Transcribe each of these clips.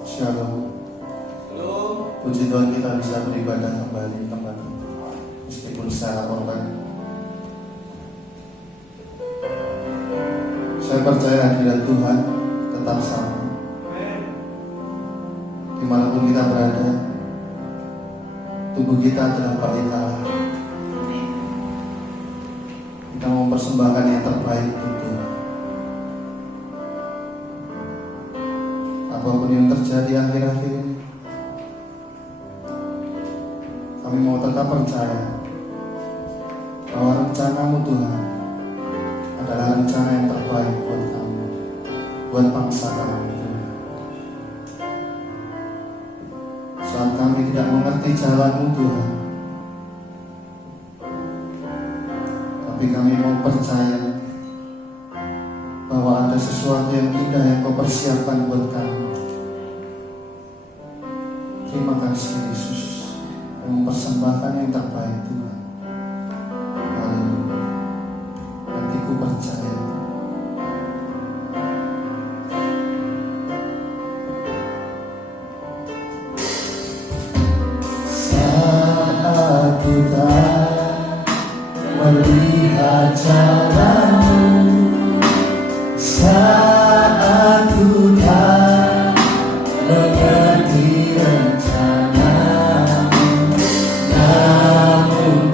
Shalom. Puji Tuhan kita bisa beribadah kembali di tempat ini meskipun secara online. Saya percaya hadirat Tuhan tetap sama dimanapun kita berada. Tubuh kita adalah bait Allah. Kita mempersembahkan yang terbaik untuk Tuhan. Apapun yang terjadi akhir-akhir ini, kami mau tetap percaya bahwa rencana-Mu Tuhan adalah rencana yang terbaik buat kami, buat bangsa kami. Saat kami tidak mengerti jalan-Mu Tuhan, tapi kami mau percaya bahwa ada sesuatu yang indah yang Kau persiapkan buat kami. Terima kasih Yesus yang mempersembahkan yang terbaik Tuhan. Haleluya. Hatiku percaya. Saat kita melihat jalan-Mu, saat ku tak mengerti rencana-Mu, namun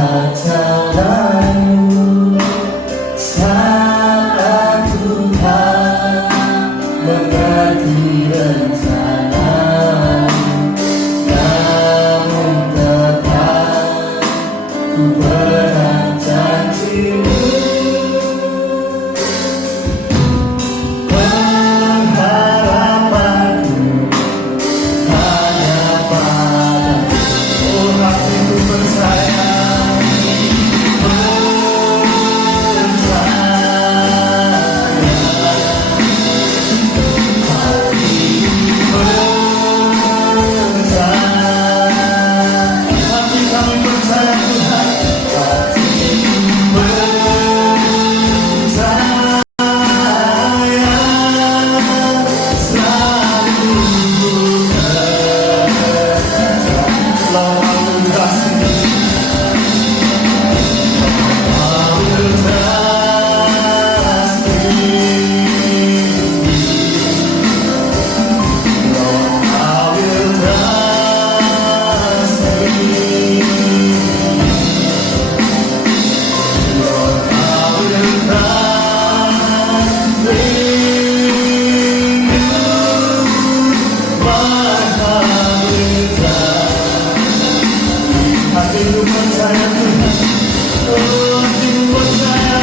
melihat jalanmu saat Tuhan mengerti rencanamu, namun tetap ku pegang janjimu. Pengharapanku hanya padamu. Oh, hatiku percaya, hati kami percaya Tuhan. Hatiku percaya Tuhan, oh hatiku percaya,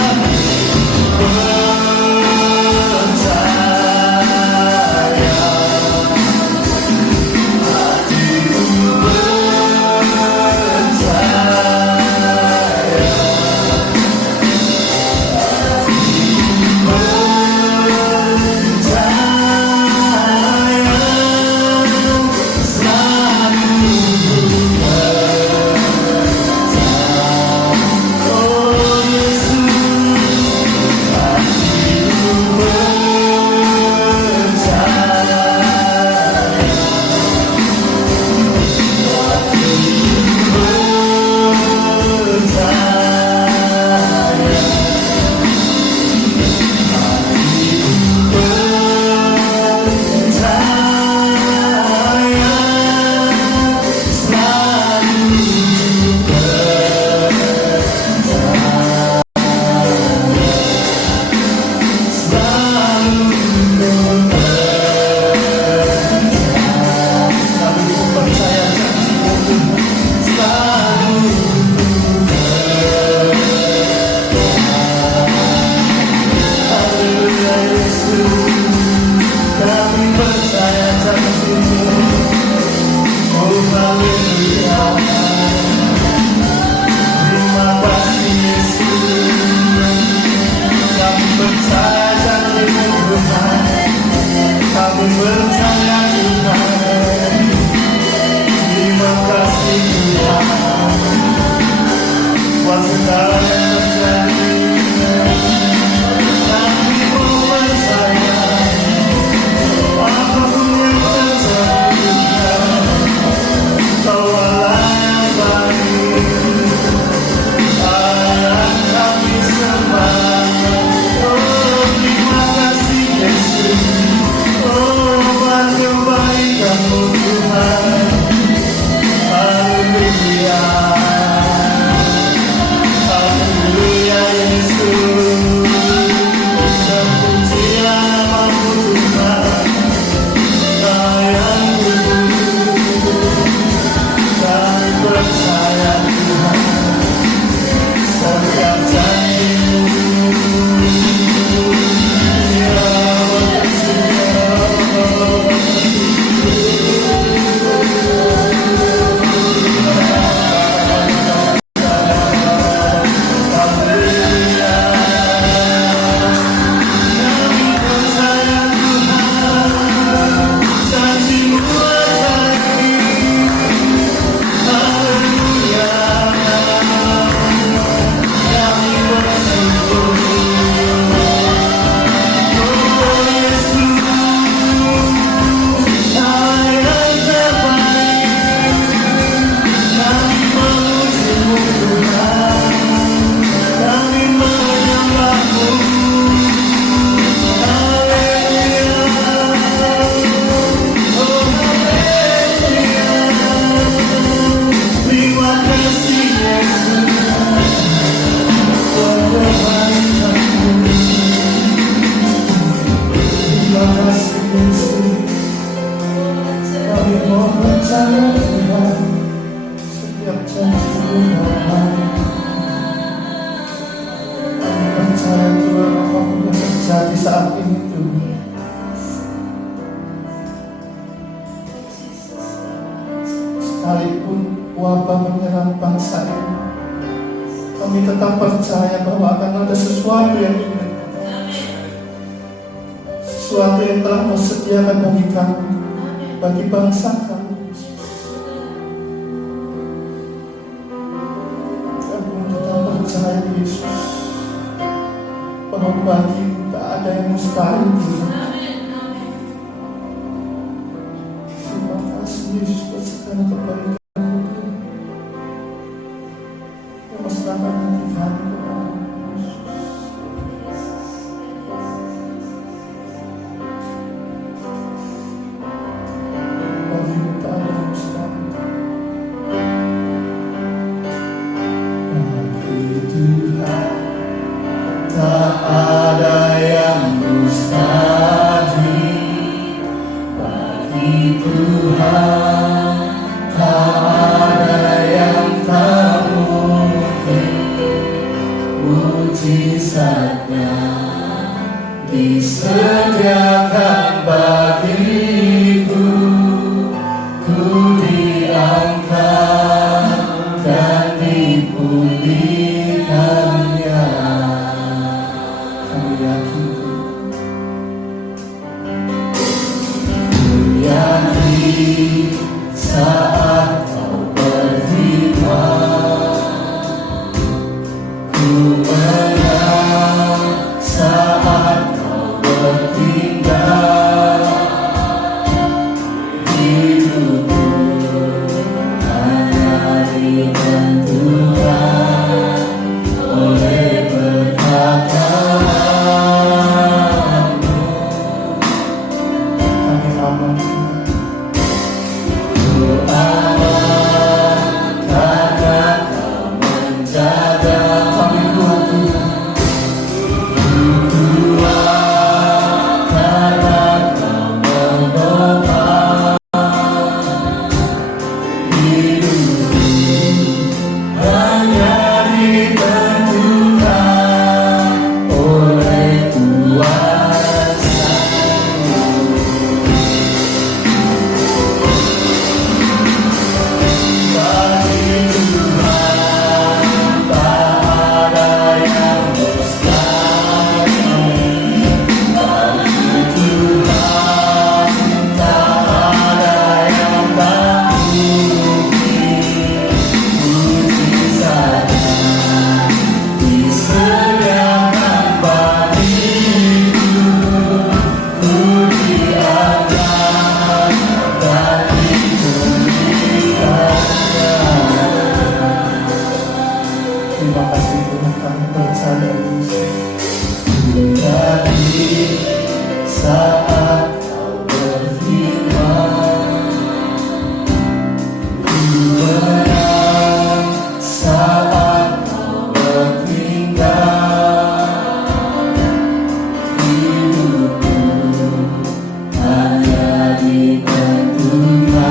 Kami tetap percaya bahwa akan ada sesuatu yang indah, sesuatu yang telah Kau sediakan bagi kami, bagi bangsa kami. Kami tetap percaya Yesus, bahwa bagi tak ada yang mustahil. Terima kasih Yesus buat segala kebaikan. Serahkan hati kami kepada Yesus. Bagi tak ada yang mustahil. Bagi Tuhan tak ada yang mustahil. Bagi Tuhan tak ada yang tak mujizatnya disediakan bagiku, ku diangkat dan dipulihkannya. Kami yakin, ku yakin saat Kau berfirman, ku menang saat Kau bertindak. Hidupku hanya ditentukan oleh perkataan-Mu. Kami aman, ku aman karena Kau menjaga. Kami kuat karena Kau menopang hidupku, hanya ditentukan oleh kuasa-Mu. Bagi Tuhan tak ada yang mustahil. Bagi Tuhan tak ada yang tak mungkin. Mujizatnya disediakan bagiku, ku diangkat dan dipulihkannya. Terima kasih Tuhan, kami percaya Yesus. Jadi saat Kau berfirman, ku menang saat Kau bertindak. Hidupku hanya ditentukan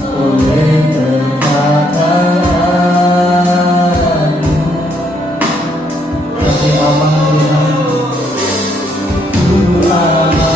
oleh perkataan-Mu. Kami aman Tuhan, ku aman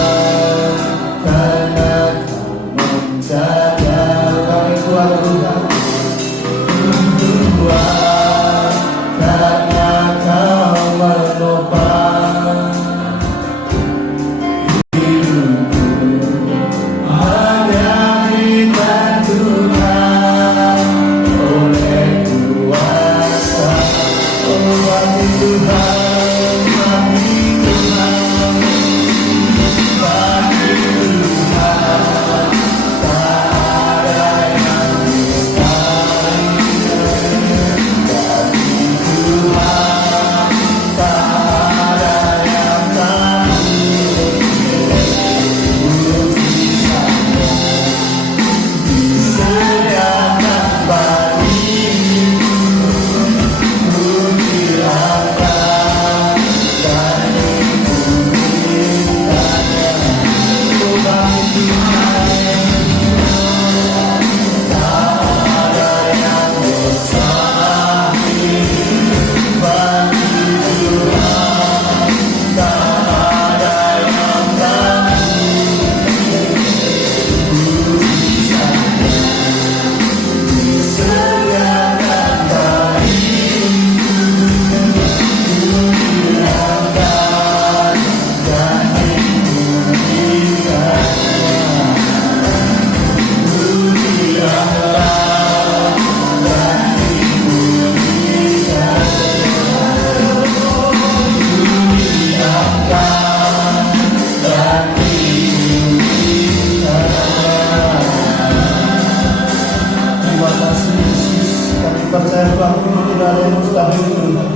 yang mustahil Tuhan.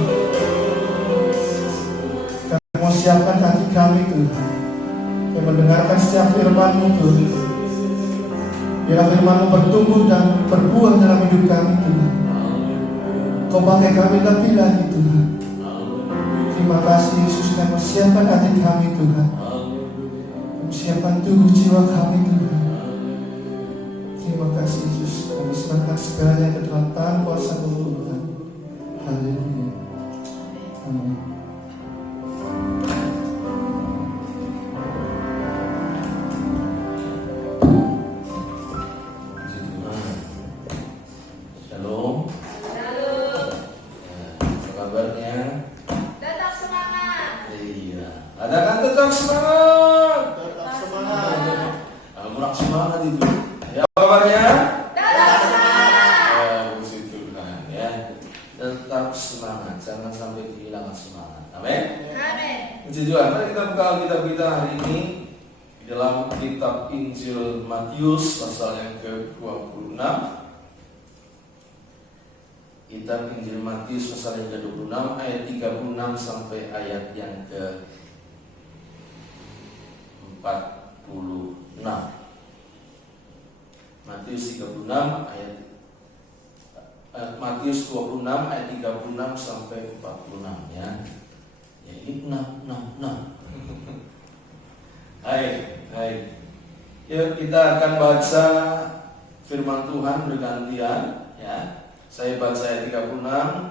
Kami mau siapkan hati kami Tuhan, yang mendengarkan setiap firman-Mu Tuhan. Biarlah firman-Mu bertumbuh dan berbuah dalam hidup kami Tuhan. Kau pakai kami lebih lagi Tuhan. Terima kasih Yesus, kami siapkan hati kami Tuhan. Kami siapkan tubuh jiwa kami Tuhan. Terima kasih Yesus, kami serahkan segalanya ke dalam tangan kuasa Tuhan. Haleluya. Amin. Shalom. Apa kabarnya? Tetap semangat. Iya. Katakan tetap semangat. Tetap semangat. Murah semangat itu. Ya, apa kabarnya? Tetap semangat. Puji Tuhan ya. Tetap semangat. Jangan sampai kehilangan semangat. Amin. Amin. Puji Tuhan. Mari kita buka Alkitab kita hari ini dalam kitab Injil Matius pasal yang ke-26. Kitab Injil Matius pasal yang ke-26 ayat 36 sampai ayat yang ke-46. Matius 36 ayat Matius 26 ayat 36 sampai 46 ya. Ya ini 6. Hai. Ya, kita akan baca firman Tuhan bergantian ya. Saya baca ayat 36,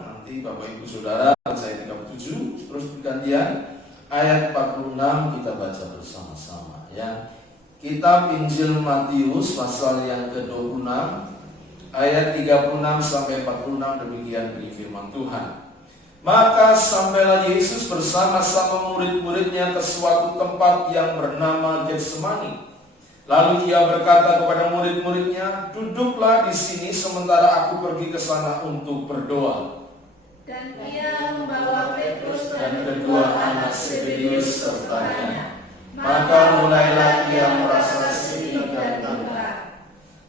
nanti Bapak Ibu Saudara baca ayat 37, terus bergantian ayat 46 kita baca bersama-sama ya. Kitab Injil Matius pasal yang ke-26 ayat 36 sampai 46 demikian bunyi firman Tuhan. Maka sampailah Yesus bersama-sama murid-muridnya ke suatu tempat yang bernama Getsemani. Lalu ia berkata kepada murid-muridnya, "Duduklah di sini sementara aku pergi ke sana untuk berdoa." Dan ia membawa Petrus Dan kedua anak Zebedius sertanya. Maka mulailah ia merasa sedih dan berat.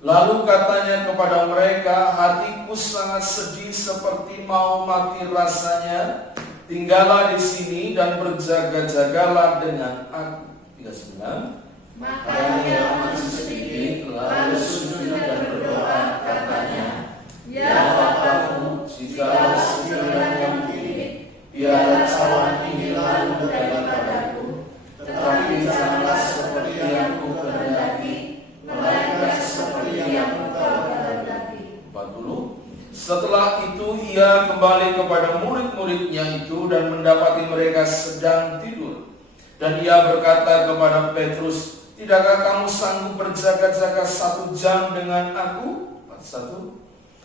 Lalu katanya kepada mereka, "Hatiku sangat sedih seperti mau mati rasanya. Tinggallah di sini dan berjaga-jagalah dengan aku." 39. Maka ia masih sedikit, lalu sujud dan berdoa, katanya, "Ya Bapa-Ku, jikalau sekiranya mungkin, biarlah cawan ini lalu daripadaku, tetapi janganlah seperti yang kukehendaki, melainkan seperti yang Engkau kehendaki." 40. Setelah itu ia kembali kepada murid-muridnya itu dan mendapati mereka sedang tidur. Dan ia berkata kepada Petrus, "Tidakkah kamu sanggup berjaga-jaga 1 jam dengan aku?" 41.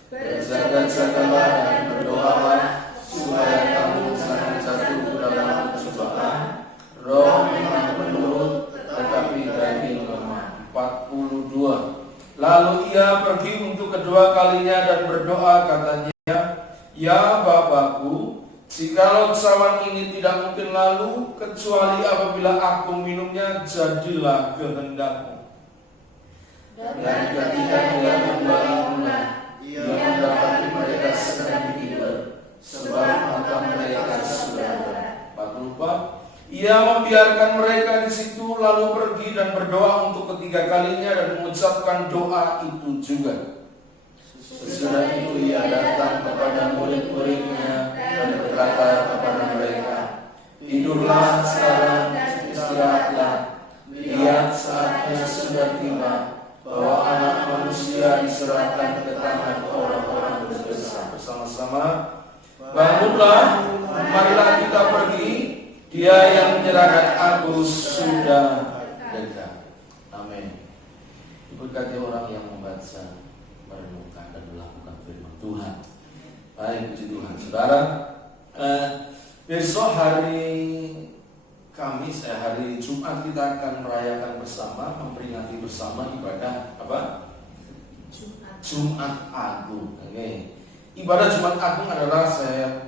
"Berjaga-jagalah dan berdoalah supaya kamu jangan jatuh ke dalam pencobaan. Roh memang menurut, tetapi daging lemah." 42. Lalu ia pergi untuk kedua kalinya dan berdoa, katanya, "Ya Bapa-Ku, jikalau cawan ini tidak mungkin lalu, kecuali apabila aku minumnya, jadilah kehendak-Mu." Dan ketika ia kembali pulang, ia mendapati mereka sedang tidur, sebab mata mereka sudah berat. 44. Ia membiarkan mereka di situ, lalu pergi dan berdoa untuk ketiga kalinya dan mengucapkan doa itu juga. Sesudah itu ia datang kepada murid-muridnya dan berkata kepada mereka, "Tidurlah sekarang dan istirahatlah. Lihat, saatnya sudah tiba bahwa Anak Manusia diserahkan ke tangan orang-orang berdosa." Bersama-sama, "Bangunlah, marilah kita pergi. Dia yang menyerahkan aku sudah dekat." Amin. Diberkati orang yang membaca, merenungkan dan melakukan firman Tuhan. Baik, puji Tuhan. Saudara, besok hari Kamis, hari Jumat kita akan merayakan bersama, memperingati bersama ibadah apa? Jumat Agung. Oke. Ibadah Jumat Agung adalah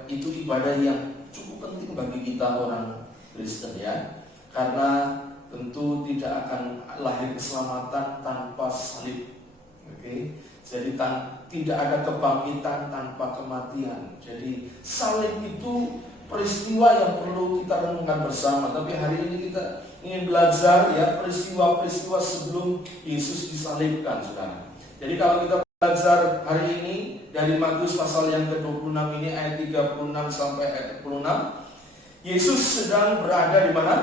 itu ibadah yang cukup penting bagi kita orang Kristen ya, karena tentu tidak akan lahir keselamatan tanpa salib. Oke. Jadi tidak ada kebangkitan tanpa kematian. Jadi salib itu peristiwa yang perlu kita renungkan bersama. Tapi hari ini kita ingin belajar ya peristiwa-peristiwa sebelum Yesus disalibkan, saudara. Jadi kalau kita belajar hari ini dari Matius pasal yang ke-26 ini ayat 36 sampai ayat 46, Yesus sedang berada di mana?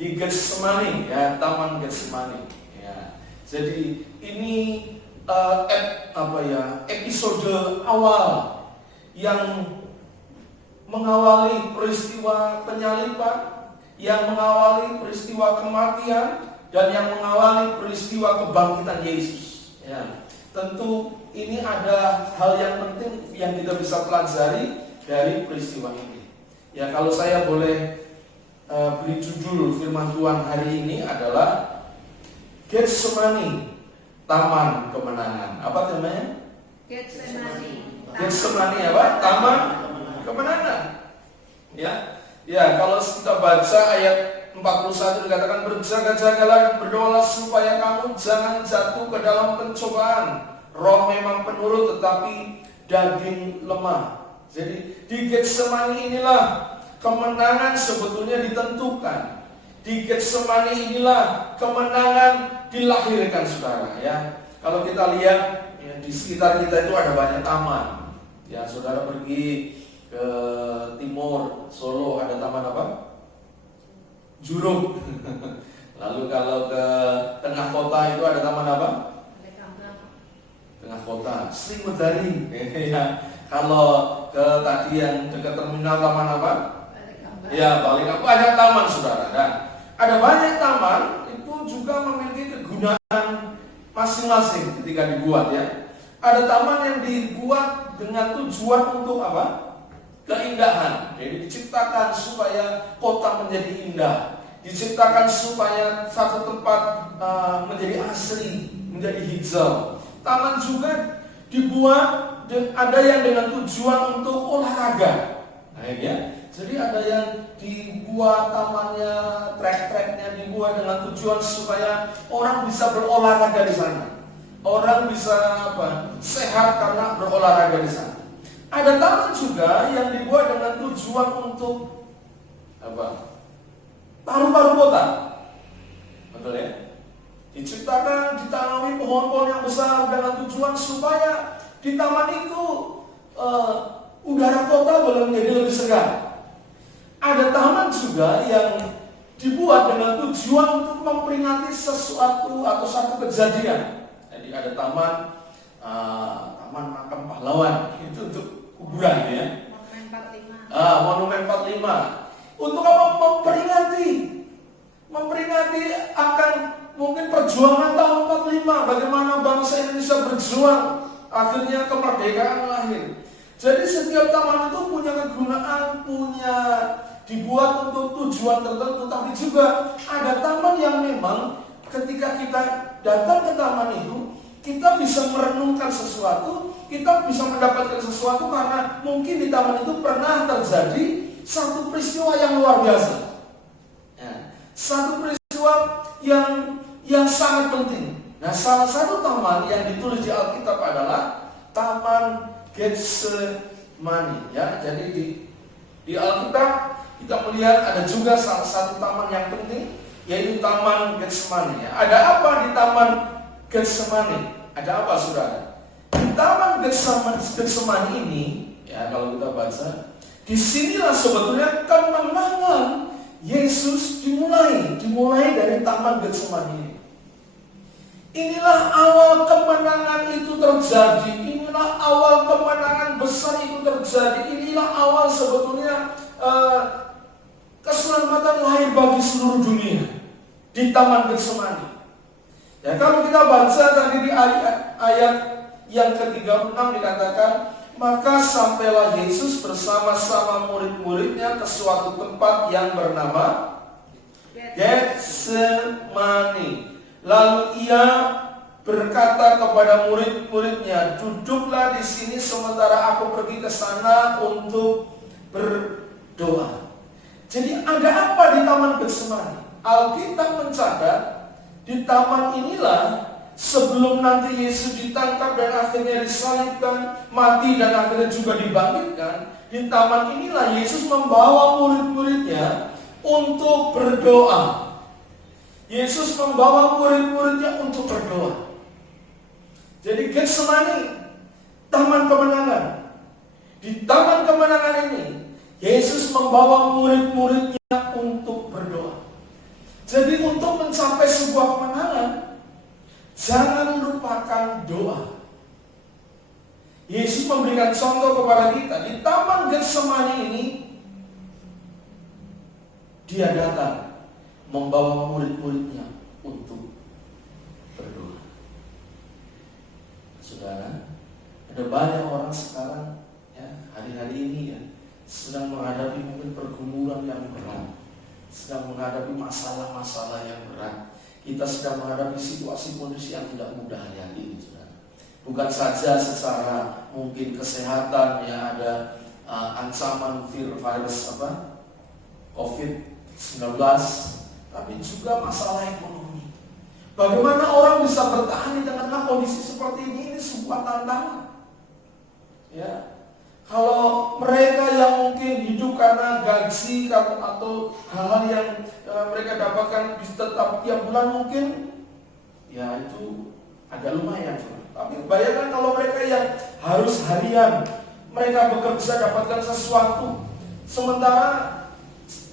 Di Getsemani, ya, Taman Getsemani. Ya. Jadi ini episode awal yang mengawali peristiwa penyaliban, yang mengawali peristiwa kematian, dan yang mengawali peristiwa kebangkitan Yesus. Ya. Tentu ini ada hal yang penting yang kita bisa pelajari dari peristiwa ini. Ya, kalau saya boleh beri judul firman Tuhan hari ini adalah Getsemani, Taman Kemenangan. Apa namanya? Getsemani apa? Taman Kemenangan. Ya. Ya, kalau kita baca ayat 41 dikatakan berjaga-jagalah dan berdoalah supaya kamu jangan jatuh ke dalam pencobaan. Roh memang penurut tetapi daging lemah. Jadi di Getsemani inilah kemenangan sebetulnya ditentukan. Di Getsemani inilah kemenangan dilahirkan, saudara. Ya, kalau kita lihat ya, di sekitar kita itu ada banyak taman. Ya, saudara pergi ke timur Solo ada taman apa? Juruk. Lalu kalau ke tengah kota itu ada taman apa? Tengah kota Srimedari. Ya. Kalau ke tadi yang dekat terminal taman apa? Ya, Balai banyak taman, saudara. Nah, ada banyak taman itu juga memiliki kegunaan masing-masing ketika dibuat ya. Ada taman yang dibuat dengan tujuan untuk apa? Keindahan. Jadi diciptakan supaya kota menjadi indah. Diciptakan supaya satu tempat menjadi asri, menjadi hijau. Taman juga dibuat ada yang dengan tujuan untuk olahraga. Nah, ya. Jadi ada yang dibuat tamannya, trek-treknya dibuat dengan tujuan supaya orang bisa berolahraga di sana. Orang bisa sehat karena berolahraga di sana. Ada taman juga yang dibuat dengan tujuan untuk paru-paru kota. Betul ya? Diciptakan, ditanami pohon-pohon yang besar dengan tujuan supaya di taman itu udara kota boleh menjadi lebih segar. Ada taman juga yang dibuat dengan tujuan untuk memperingati sesuatu atau satu kejadian. Jadi ada taman makam pahlawan itu untuk kuburan ya. Monumen 45. Untuk apa? Memperingati akan mungkin perjuangan tahun 45, bagaimana bangsa Indonesia berjuang akhirnya kemerdekaan lahir. Jadi setiap taman itu punya kegunaan, punya dibuat untuk tujuan tertentu, tapi juga ada taman yang memang ketika kita datang ke taman itu, kita bisa merenungkan sesuatu, kita bisa mendapatkan sesuatu karena mungkin di taman itu pernah terjadi satu peristiwa yang luar biasa. Ya, satu peristiwa yang sangat penting. Nah, salah satu taman yang ditulis di Alkitab adalah Taman Getsemani. Ya, jadi di Alkitab kita melihat ada juga salah satu taman yang penting, yaitu Taman Getsemani. Ya. Ada apa di Taman Getsemani? Ada apa, saudara? Di Taman Getsemani ini, ya kalau kita baca, disinilah sebetulnya kemenangan Yesus dimulai dari Taman Getsemani ini. Inilah awal kemenangan itu terjadi. Inilah awal kemenangan besar itu terjadi. Inilah awal sebetulnya keselamatan lahir bagi seluruh dunia di Taman Getsemani. Ya, kalau kita baca tadi di ayat yang ke-36 dikatakan, maka sampailah Yesus bersama-sama murid-muridnya ke suatu tempat yang bernama Getsemani. Lalu ia berkata kepada murid-muridnya, duduklah di sini sementara aku pergi ke sana untuk berdoa. Jadi ada apa di Taman Getsemani? Alkitab mencatat di taman inilah sebelum nanti Yesus ditangkap dan akhirnya disalibkan, mati dan akhirnya juga dibangkitkan, di taman inilah Yesus membawa murid-muridnya untuk berdoa. Yesus membawa murid-muridnya untuk berdoa. Jadi Getsemani, taman kemenangan. Di taman kemenangan ini, Yesus membawa murid-muridnya untuk berdoa. Jadi untuk mencapai sebuah kemenangan, jangan lupakan doa. Yesus memberikan contoh kepada kita. Di taman Getsemani ini, dia datang membawa murid-muridnya untuk berdoa. Saudara, ada banyak orang sekarang ya, hari-hari ini ya, sedang menghadapi mungkin pergumulan yang berat, sedang menghadapi masalah-masalah yang berat. Kita sedang menghadapi situasi kondisi yang tidak mudah hari ini, saudara. Bukan saja secara mungkin kesehatan ya, ada ancaman virus COVID-19, tapi juga masalah ekonomi. Bagaimana orang bisa bertahan di tengah kondisi seperti ini sebuah tantangan. Ya, kalau mereka yang mungkin hidup karena gaji atau hal-hal yang mereka dapatkan tetap tiap bulan mungkin, ya itu agak lumayan. Tapi bayangkan kalau mereka yang harus harian, mereka bekerja dapatkan sesuatu, sementara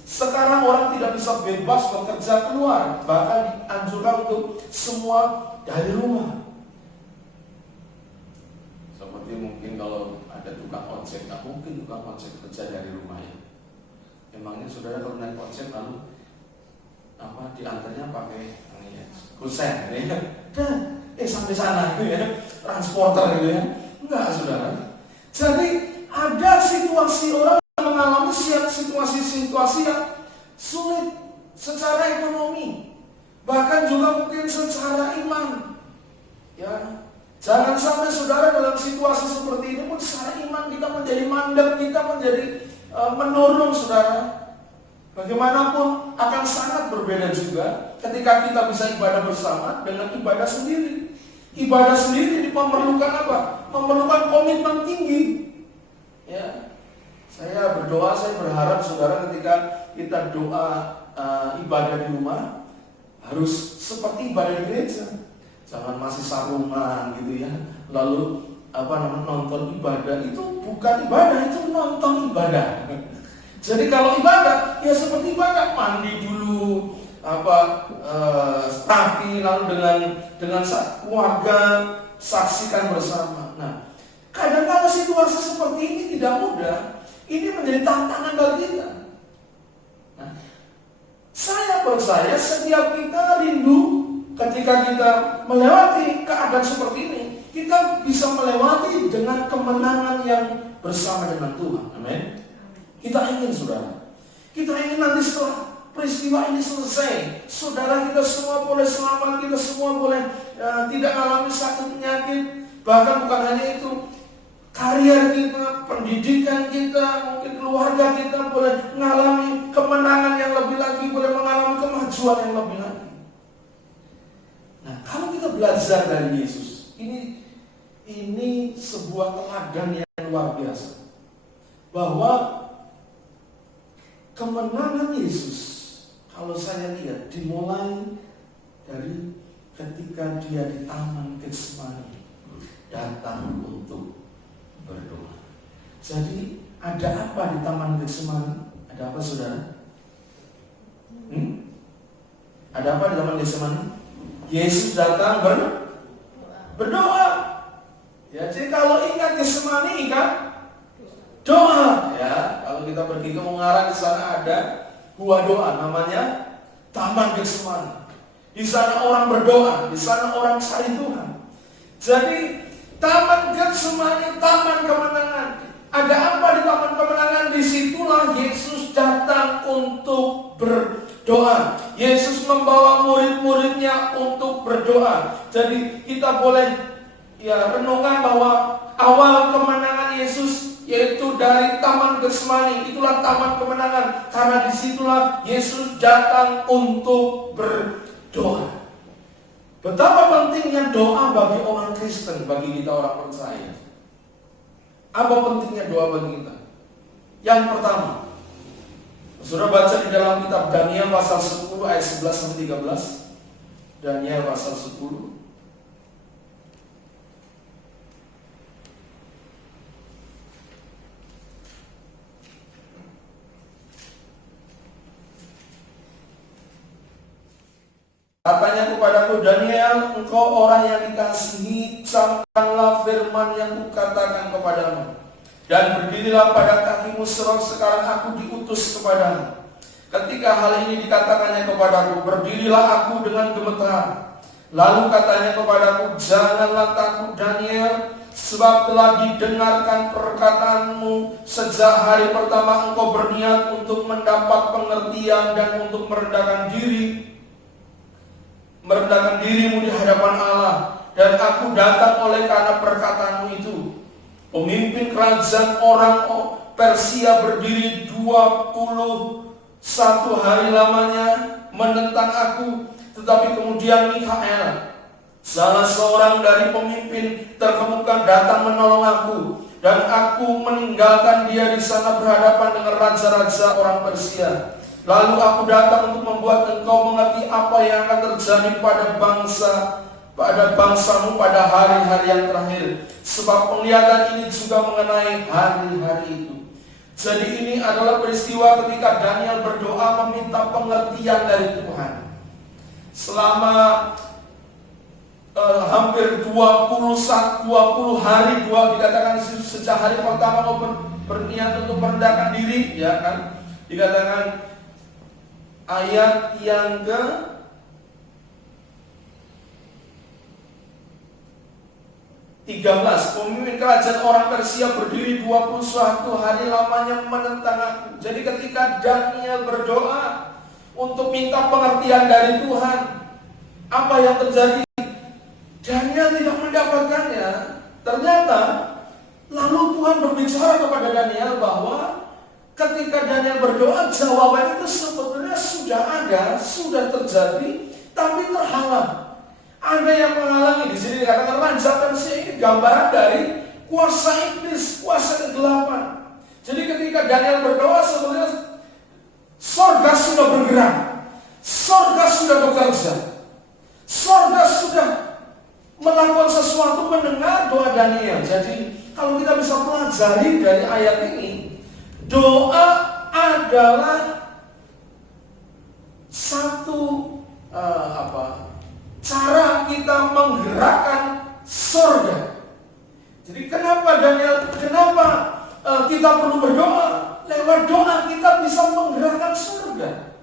sekarang orang tidak bisa bebas bekerja keluar, bahkan dianjurkan untuk semua dari rumah. Seperti mungkin kalau ada tukang ojek, nggak mungkin tukang ojek kerja dari rumah ya. Emangnya saudara kalau naik ojek lalu diantarnya pakai kusen ya, sampai sana gitu ya, transporter gitu ya. Enggak, saudara. Jadi ada situasi orang mengalami situasi yang sulit secara ekonomi, bahkan juga mungkin secara iman. Ya, jangan sampai saudara dalam situasi seperti ini pun secara iman kita menjadi mandek, kita menjadi menurun, saudara. Bagaimanapun akan sangat berbeda juga ketika kita bisa ibadah bersama dengan ibadah sendiri. Ibadah sendiri memerlukan apa? Memerlukan komitmen tinggi. Ya. Saya berdoa, saya berharap saudara ketika kita doa ibadah di rumah harus seperti ibadah di gereja. Jangan masih sarungan gitu ya. Lalu nonton ibadah, itu bukan ibadah, itu nonton ibadah. Jadi kalau ibadah ya seperti ibadah, mandi dulu, rapi, lalu dengan keluarga saksikan bersama. Nah, kadang-kadang situasi seperti ini tidak mudah. Ini menjadi tantangan bagi kita. Nah, saya percaya setiap kita rindu ketika kita melewati keadaan seperti ini, kita bisa melewati dengan kemenangan yang bersama dengan Tuhan. Amin. Kita ingin, saudara. Kita ingin nanti setelah peristiwa ini selesai, saudara kita semua boleh selamat, kita semua boleh tidak alami sakit penyakit. Bahkan bukan hanya itu, karier kita, pendidikan kita, mungkin keluarga kita boleh mengalami kemenangan yang lebih lagi, boleh mengalami kemajuan yang lebih lagi. Nah, kalau kita belajar dari Yesus, ini sebuah teladan yang luar biasa, bahwa kemenangan Yesus, kalau saya lihat, dimulai dari ketika dia di Taman Getsemani datang untuk berdoa. Jadi ada apa di Taman Getsemani? Ada apa, saudara? Ada apa di Taman Getsemani? Yesus datang berdoa. Ya, jadi kalau ingat Getsemani kan doa. Ya, kalau kita pergi ke Ungaran, di sana ada gua doa namanya Taman Getsemani. Di sana orang berdoa, di sana orang cari Tuhan. Jadi Taman Getsemani, taman kemenangan. Ada apa di taman kemenangan? Disitulah Yesus datang untuk berdoa. Yesus membawa murid-muridnya untuk berdoa. Jadi kita boleh renungan bahwa awal kemenangan Yesus yaitu dari Taman Getsemani. Itulah taman kemenangan, karena disitulah Yesus datang untuk berdoa. Betapa pentingnya doa bagi orang Kristen, bagi kita orang percaya. Apa pentingnya doa bagi kita? Yang pertama, saudara baca di dalam kitab Daniel pasal 10 ayat 11 sampai 13. Daniel pasal 10. Katanya kepadaku, Daniel, engkau orang yang dikasihi, camkanlah firman yang kukatakan kepadamu, dan berdirilah pada kakimu sebab sekarang aku diutus kepadamu. Ketika hal ini dikatakannya kepadaku, berdirilah aku dengan gemetar. Lalu katanya kepadaku, janganlah takut Daniel, sebab telah didengarkan perkataanmu. Sejak hari pertama engkau berniat untuk mendapat pengertian dan untuk merendahkan dirimu di hadapan Allah, dan aku datang oleh karena perkataanmu itu. Pemimpin kerajaan orang Persia berdiri 21 hari lamanya menentang aku, tetapi kemudian Mikael, salah seorang dari pemimpin terkemuka, datang menolong aku, dan aku meninggalkan dia di sana berhadapan dengan raja-raja orang Persia. Lalu aku datang untuk membuat engkau mengerti apa yang akan terjadi pada bangsamu pada hari-hari yang terakhir. Sebab penglihatan ini juga mengenai hari-hari itu. Jadi ini adalah peristiwa ketika Daniel berdoa meminta pengertian dari Tuhan. Selama hampir 20 hari, dikatakan sejak hari pertama mau berniat untuk merendahkan diri, ya kan? Dikatakan ayat yang ke 13, pemimpin kerajaan orang Persia berdiri 21 hari lamanya menentang aku. Jadi ketika Daniel berdoa untuk minta pengertian dari Tuhan, apa yang terjadi? Daniel tidak mendapatkannya. Ternyata lalu Tuhan berbicara kepada Daniel bahwa ketika Daniel berdoa, jawaban itu sebetulnya sudah ada, sudah terjadi, tapi terhalang. Ada yang menghalangi. Di sini dikatakan raja Persia ini gambaran dari kuasa iblis, kuasa kegelapan. Jadi ketika Daniel berdoa, sebetulnya sorga sudah bergerak, sorga sudah bekerja, sorga sudah melakukan sesuatu mendengar doa Daniel. Jadi kalau kita bisa pelajari dari ayat ini, doa adalah satu cara kita menggerakkan surga. Jadi kenapa kita perlu berdoa? Lewat doa kita bisa menggerakkan surga.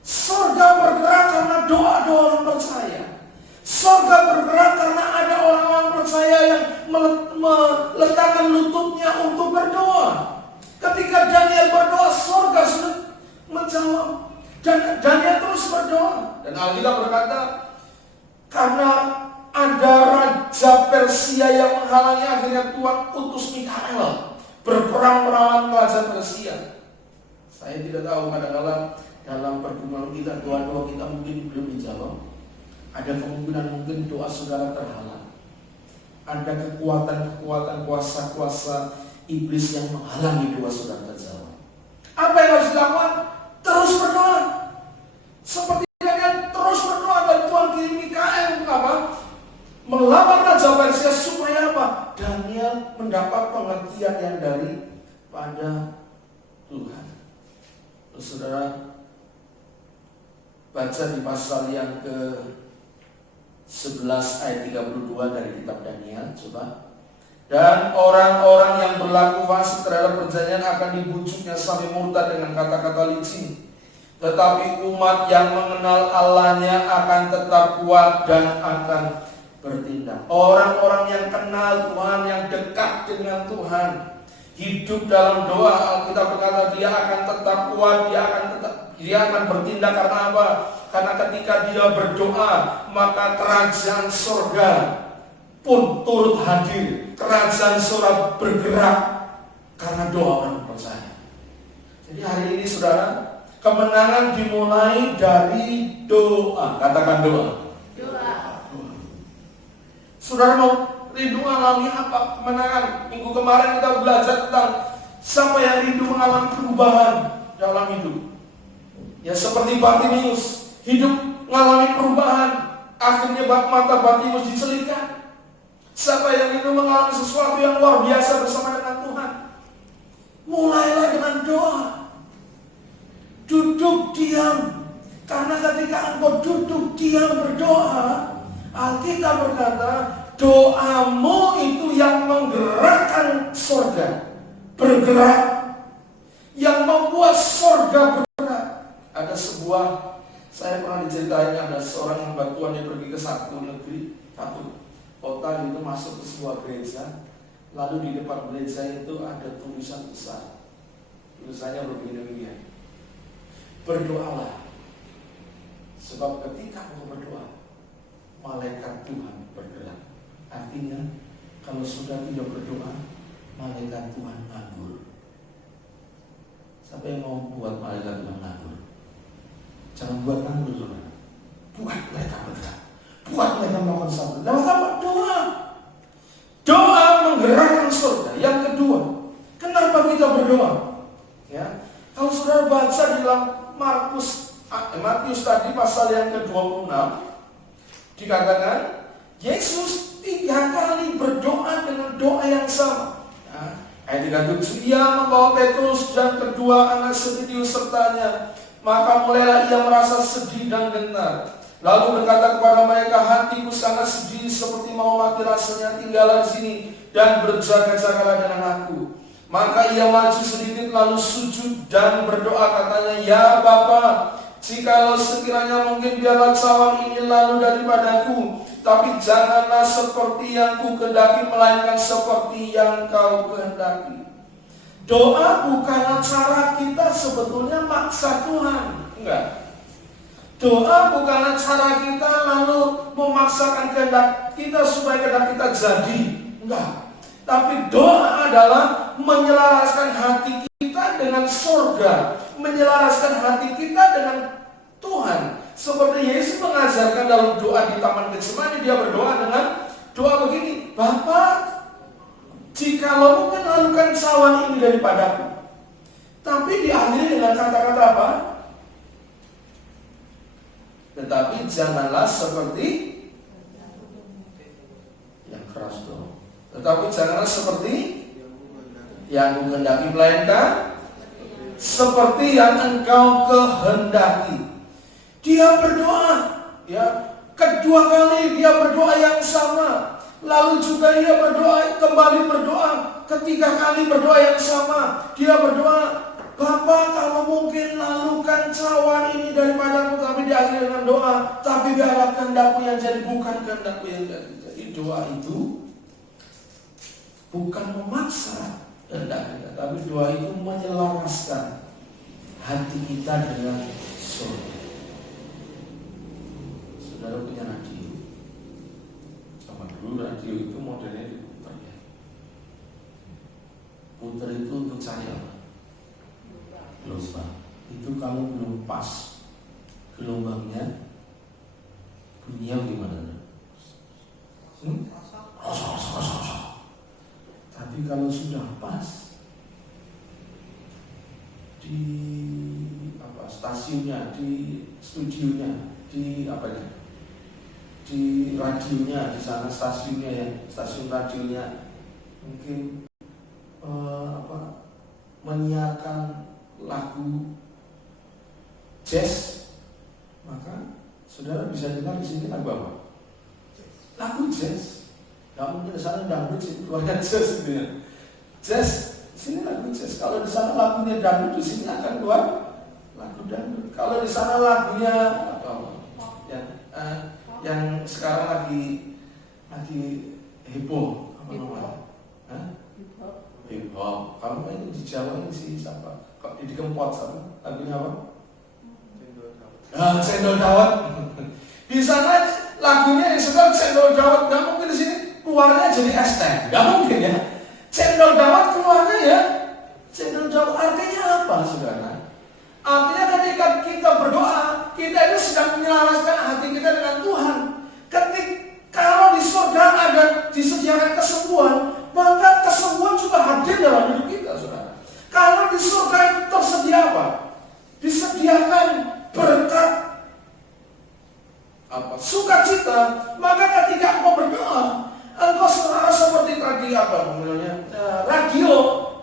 Surga bergerak karena doa-doa orang percaya. Surga bergerak karena ada orang-orang percaya yang meletakkan lututnya untuk berdoa. Ketika Daniel berdoa, surga sudah menjawab. Dan Daniel terus berdoa. Dan Alkitab berkata, karena ada raja Persia yang menghalangi, akhirnya Tuhan utus Mikael berperang melawan raja Persia. Saya tidak tahu, kadang-kadang dalam pergumulan kita, doa-doa kita mungkin belum dijawab. Ada kemungkinan mungkin doa saudara terhalang. Ada kekuatan-kekuatan, kuasa-kuasa iblis yang menghalangi doa saudara terjawab. Apa yang harus dilakukan? Terus berdoa. Seperti Daniel terus berdoa, dan Tuhan kirim Mikael melawan raja Persia supaya apa? Daniel mendapat pengertian yang daripada Tuhan. Terus saudara baca di pasal yang ke 11 ayat 32 dari kitab Daniel, coba. Dan orang-orang yang berlaku fasik terhadap perjanjian akan dibujuknya sampai murtad dengan kata-kata licin. Tetapi umat yang mengenal Allahnya akan tetap kuat dan akan bertindak. Orang-orang yang kenal Tuhan, yang dekat dengan Tuhan, hidup dalam doa, Alkitab berkata dia akan tetap kuat, dia akan bertindak. Karena apa? Karena ketika dia berdoa, maka kerajaan surga pun turut hadir. Kerajaan surga bergerak karena doa orang percaya. Jadi hari ini saudara, kemenangan dimulai dari doa. Katakan doa. Doa. Saudara mau rindu mengalami apa? Kemenangan. Minggu kemarin kita belajar tentang siapa yang rindu mengalami perubahan dalam hidup. Ya seperti Bartimeus, hidup mengalami perubahan. Akhirnya mata Bartimeus diselitkan. Siapa yang rindu mengalami sesuatu yang luar biasa bersama dengan Tuhan? Mulailah dengan doa. Duduk diam. Karena ketika engkau duduk diam berdoa, Alkitab berkata, doamu itu yang menggerakkan surga bergerak, yang membuat surga bergerak. Ada sebuah, saya pernah diceritain, ada seorang hamba Tuhan yang pergi ke satu negeri, satu kota itu, masuk ke sebuah gereja. Lalu di depan gereja itu ada tulisan besar. Tulisannya begini-begini, berdoalah, sebab ketika engkau berdoa, malaikat Tuhan bergerak. Artinya, kalau sudah tidak berdoa, malaikat Tuhan nganggur. Siapa yang mau buat malaikat Tuhan nganggur? Jangan buat nganggur, saudara. Buat mereka bergerak, buat mereka melakukan sesuatu. Lewat apa? Doa. Doa menggerakkan surga. Yang kedua, kenapa kita berdoa? Ya, kalau saudara baca di dalam Matius tadi pasal yang ke-26, dikatakan Yesus 3 kali berdoa dengan doa yang sama. Ayat 37, ia membawa Petrus dan kedua anak Zebedius sertanya. Maka mulailah ia merasa sedih dan gentar. Lalu berkata kepada mereka, hatiku sangat sedih seperti mau mati rasanya, tinggallah di sini dan berjaga-jagalah dengan aku. Maka ia maju sedikit lalu sujud dan berdoa, katanya, ya Bapa, jikalau sekiranya mungkin biarlah cawan ini lalu daripadaku, tapi janganlah seperti yang ku kehendaki, melainkan seperti yang kau kehendaki. Doa bukanlah cara kita sebetulnya maksa Tuhan, enggak. Doa bukanlah cara kita lalu memaksakan kehendak kita supaya kehendak kita jadi, enggak. Tapi doa adalah menyelaraskan hati kita dengan surga, menyelaraskan hati kita dengan Tuhan. Seperti Yesus mengajarkan dalam doa di Taman Getsemani, dia berdoa dengan doa begini, Bapa, jikalau mungkin lalukan cawan ini daripadaku. Tapi diakhiri dengan kata-kata apa? Tetapi janganlah seperti yang keras dong. Tetapi janganlah seperti yang ku kehendaki, melainkan seperti yang engkau kehendaki. Dia berdoa, ya, kedua kali dia berdoa yang sama. Lalu juga dia berdoa, kembali berdoa, ketiga kali berdoa yang sama. Dia berdoa, Bapa, kalau mungkin lalukan cawan ini daripadaku, tapi diakhiri dengan doa, tapi biarlah kehendakmu yang jadi, bukan kehendakku yang jadi. Jadi doa itu bukan memaksa kehendak kita, tapi doa itu menyelaraskan hati kita dengan surga. Saudara punya radio, sama dulu radio itu modelnya diputar, ya. Putar itu untuk cari apa? Gelombang. Itu kalau belum pas gelombangnya, bunyinya gimana? Tapi kalau sudah pas di apa, stasiunnya, di studionya, di apa ya, di radionya, di sana stasiunnya, ya, stasiun radionya mungkin menyiarkan lagu jazz, maka saudara bisa dengar di sini lagu apa? Lagu jazz. Gak mungkin di sana dangdut, sini keluarnya jazz gitu ya. Jazz, sini lagu jazz. Kalau di sana lagunya dangdut, di sini akan keluar lagu dangdut. Kalau di sana lagunya apa? Yang sekarang lagi heboh, apa namanya? Hip hop. Kalau ini di Jawa ini sih siapa? Kok Didi Kempot sama lagunya apa? Cendol Dawet. Di sana lagunya yang suka Cendol Dawet. Gak mungkin di sini keluarnya jadi es teh. Gak mungkin ya. Cendol Dawet keluarnya ya Cendol Dawet. Artinya apa, saudara? Artinya ketika kita berdoa, kita itu sedang menyelaraskan hati kita dengan Tuhan. Kalau di surga ada disediakan berkat sukacita. Maka ketika engkau berdoa, engkau seperti tadi radio,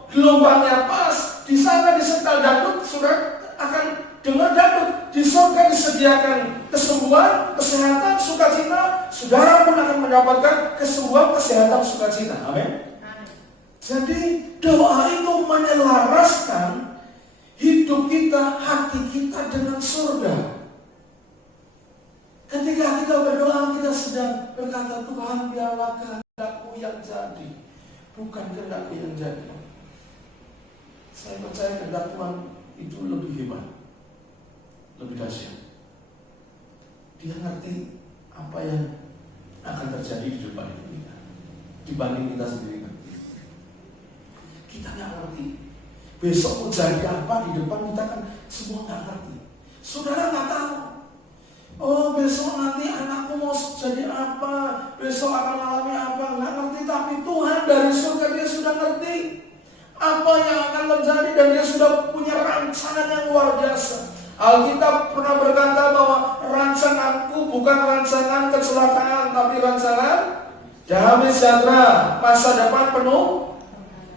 gelombangnya pas, di sana disetel dangdut, saudara akan dengar dangdut. Di surga disediakan kesembuhan, kesehatan, sukacita, saudara pun akan mendapatkan kesembuhan, kesehatan, sukacita. Amin. Jadi doa itu menyelaraskan hidup kita, hati kita dengan surga. Ketika kita berdoa, kita sedang berkata, Tuhan biarlah kehendakmu yang jadi, bukan kehendakku yang jadi. Saya percaya kehendak Tuhan itu lebih hebat, lebih dahsyat. Dia ngerti apa yang akan terjadi di depan kita dibanding kita sendiri. Kita nggak ngerti besok mau jadi apa di depan kita, kan semua nggak ngerti. Saudara nggak tahu. Oh, besok nanti anakku mau jadi apa, besok akan alami apa, nggak ngerti. Tapi Tuhan dari surga, dia sudah ngerti apa yang akan terjadi, dan dia sudah punya rancangan yang luar biasa. Alkitab pernah berkata bahwa rancanganku bukan rancangan kecelakaan, tapi rancangan damai sejahtera, masa depan penuh.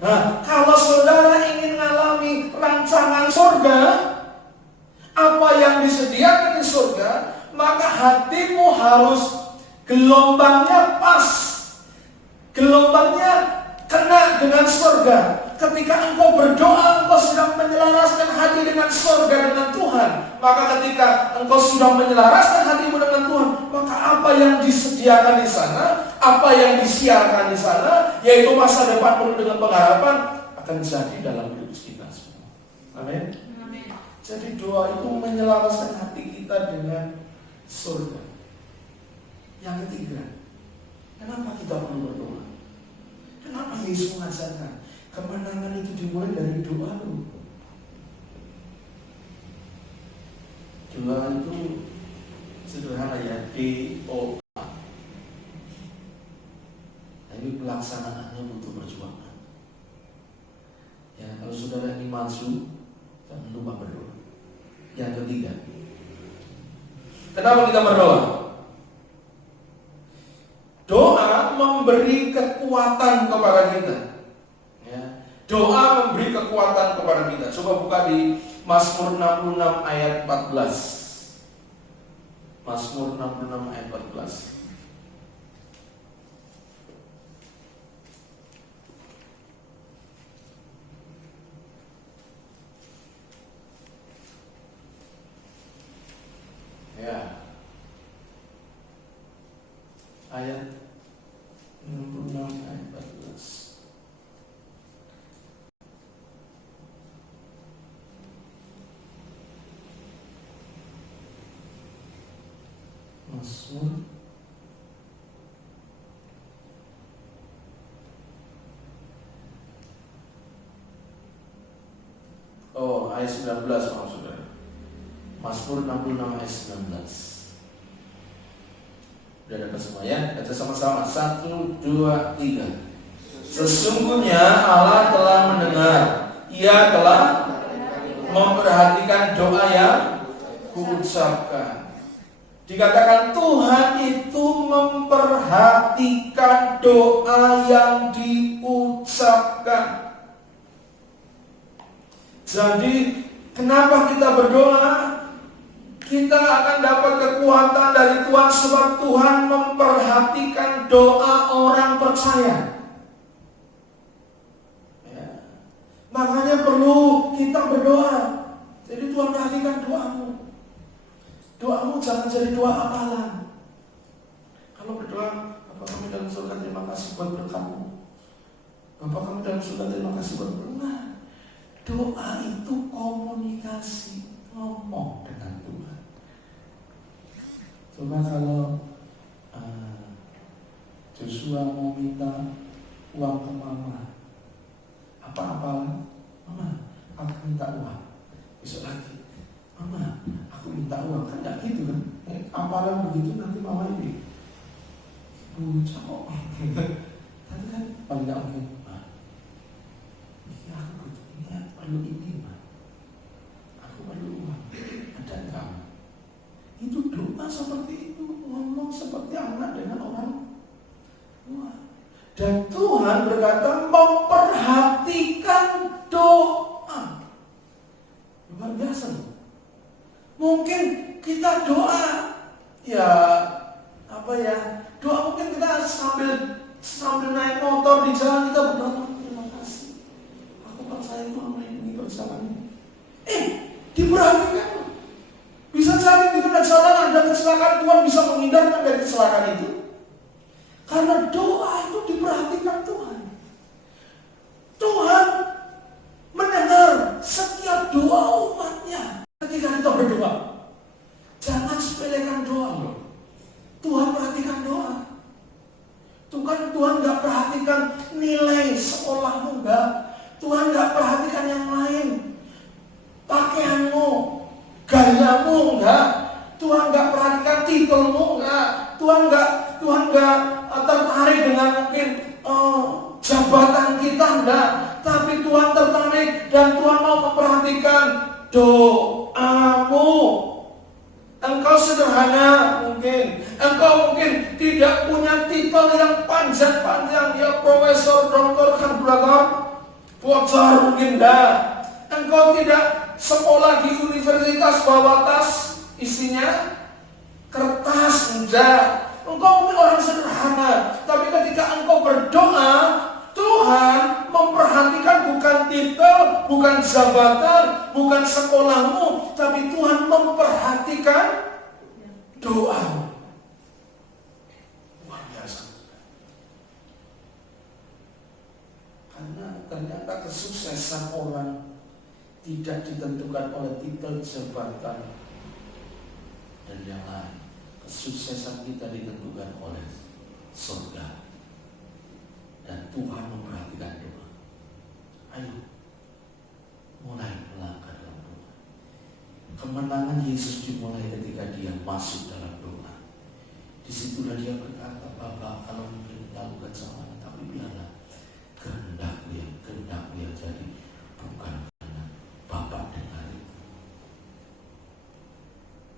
Nah, kalau saudara ingin mengalami rancangan surga, apa yang disediakan di surga, maka hatimu harus gelombangnya pas, gelombangnya kena dengan surga. Ketika engkau berdoa, engkau sedang menyelaraskan hati dengan surga, dengan Tuhan. Maka ketika engkau sudah menyelaraskan hatimu dengan Tuhan, maka apa yang disediakan di sana, apa yang disiarkan di sana, yaitu masa depan penuh dengan pengharapan, akan jadi dalam hidup kita semua. Amin. Jadi doa itu menyelaraskan hati kita dengan surga. Yang ketiga, kenapa kita perlu berdoa? Kenapa Yesus mengajarkan kemenangan itu dimulai dari doa dulu? Doa itu sederhana ya, D-O-A. Nah, ini pelaksanaannya butuh perjuangan. Ya, kalau saudara ini maju, jangan lupa berdoa. Yang ketiga, kenapa kita berdoa? Doa memberi kekuatan kepada kita. Ya. Doa memberi kekuatan kepada kita. Coba buka di Mazmur 66 ayat 14. Mazmur 66 ayat 14. Ya. Ayat 66 ayat 14. Mazmur ayat 19, maaf saudara. Mazmur 66 ayat 19. Udah dapat semua ya? Baca sama-sama. 1, 2, 3. Sesungguhnya Allah telah mendengar, Ia telah memperhatikan doa yang kuucapkan. Dikatakan Tuhan itu memperhatikan doa yang diucapkan. Jadi kenapa kita berdoa? Kita akan dapat kekuatan dari Tuhan, sebab Tuhan memperhatikan doa orang percaya. Ya. Makanya perlu kita berdoa. Jadi Tuhan perhatikan doamu. Doamu jangan jadi doa apalan. Kalau berdoa, Bapa kami dalam surga, terima kasih buat berkatmu. Bapa kami dalam surga, terima kasih buat berkat. Doa itu komunikasi, ngomong dengan Tuhan. Coba kalau Joshua mau minta uang ke mama, apa-apalan, mama, aku minta uang. Besok lagi, mama, aku minta uang. Kan gak gitu kan? Apalan begitu nanti mama ini bocah kok. Tapi kan paling gak mungkin, ma, ini aku butuh ini, perlu ini, ma, aku perlu uang. berkata memperhatikan doa. Luar biasa. Mungkin kita doa, ya apa ya? Doa mungkin kita sambil naik motor di jalan kita berdoa, terima kasih. Aku percaya Tuhan melindungi bersama ini. Diperhatikan. Bisa jadi di tengah jalan ada kecelakaan, Tuhan bisa menghindarkan dari kecelakaan itu. Karena doa itu diperhatikan Tuhan. Tuhan mendengar setiap doa umatnya ketika kita berdoa. Jangan sepelekan doa loh. Tuhan perhatikan doa. Tuhan gak perhatikan nilai sekolahmu, enggak. Tuhan gak perhatikan yang lain. Pakaianmu, gayamu, enggak. Tuhan gak perhatikan titelmu, enggak. Tuhan gak tertarik dengan mungkin jabatan kita, enggak. Tapi Tuhan tertarik dan Tuhan mau memperhatikan doamu. Engkau sederhana mungkin, engkau mungkin tidak punya titel yang panjang-panjang, ya profesor, doktor, kalkulator, voucher mungkin enggak. Engkau tidak sekolah di universitas bawa tas isinya kertas, enggak. Engkau mungkin orang sederhana, tapi ketika engkau berdoa, Tuhan memperhatikan bukan titel, bukan jabatan, bukan sekolahmu, tapi Tuhan memperhatikan doamu. Luar biasa. Karena ternyata kesuksesan orang tidak ditentukan oleh titel, jabatan, dan yang lain. Kesuksesan kita ditentukan oleh surga. Dan Tuhan memperhatikan doa. Ayo, mulai melangkah dalam doa. Kemenangan Yesus dimulai ketika dia masuk dalam doa. Disitulah dia berkata, Bapa, kalau mungkin tahu kecelakaan, tapi biarlah kehendakmu yang jadi, bukan kehendak Bapa dan hari itu.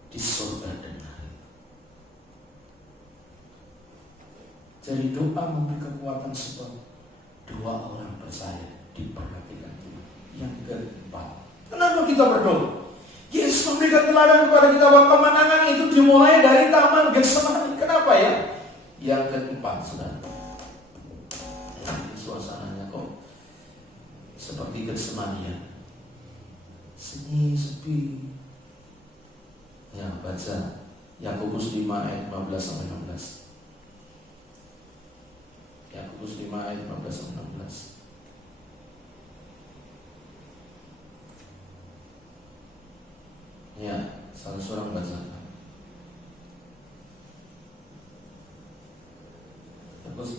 Di surga dan hari itu. Jadi doa memberi kekuatan sebab dua orang percaya diperhatikan Tuhan. Yang keempat, kenapa kita berdoa? Yesus memberikan teladan kepada kita bahwa kemenangan itu dimulai dari Taman Getsemani. Kenapa ya? Yang keempat, saudara. Suasananya kok seperti Getsemani ya. Sunyi, sepi. Ya, baca Yakobus 5 ayat 15-16. Yakobus 5 ayat 15-16. Ya, salah seorang bacakan. Terus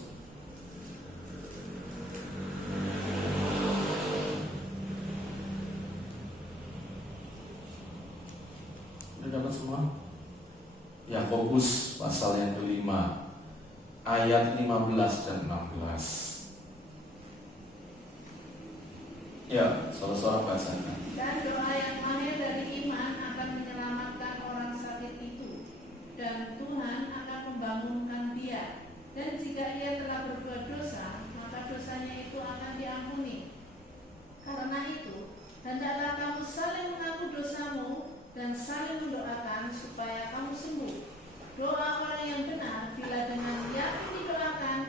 udah dapat semua? Yakobus pasal yang kelima ayat 15 dan 16. Ya, salah-salah bacakan. Dan doa yang lahir dari iman akan menyelamatkan orang sakit itu, dan Tuhan akan membangunkan dia. Dan jika ia telah berbuat dosa, maka dosanya itu akan diampuni. Karena itu, hendaklah kamu saling mengaku dosamu dan saling mendoakan supaya kamu sembuh. Doa orang yang benar bila dengan yakin didoakan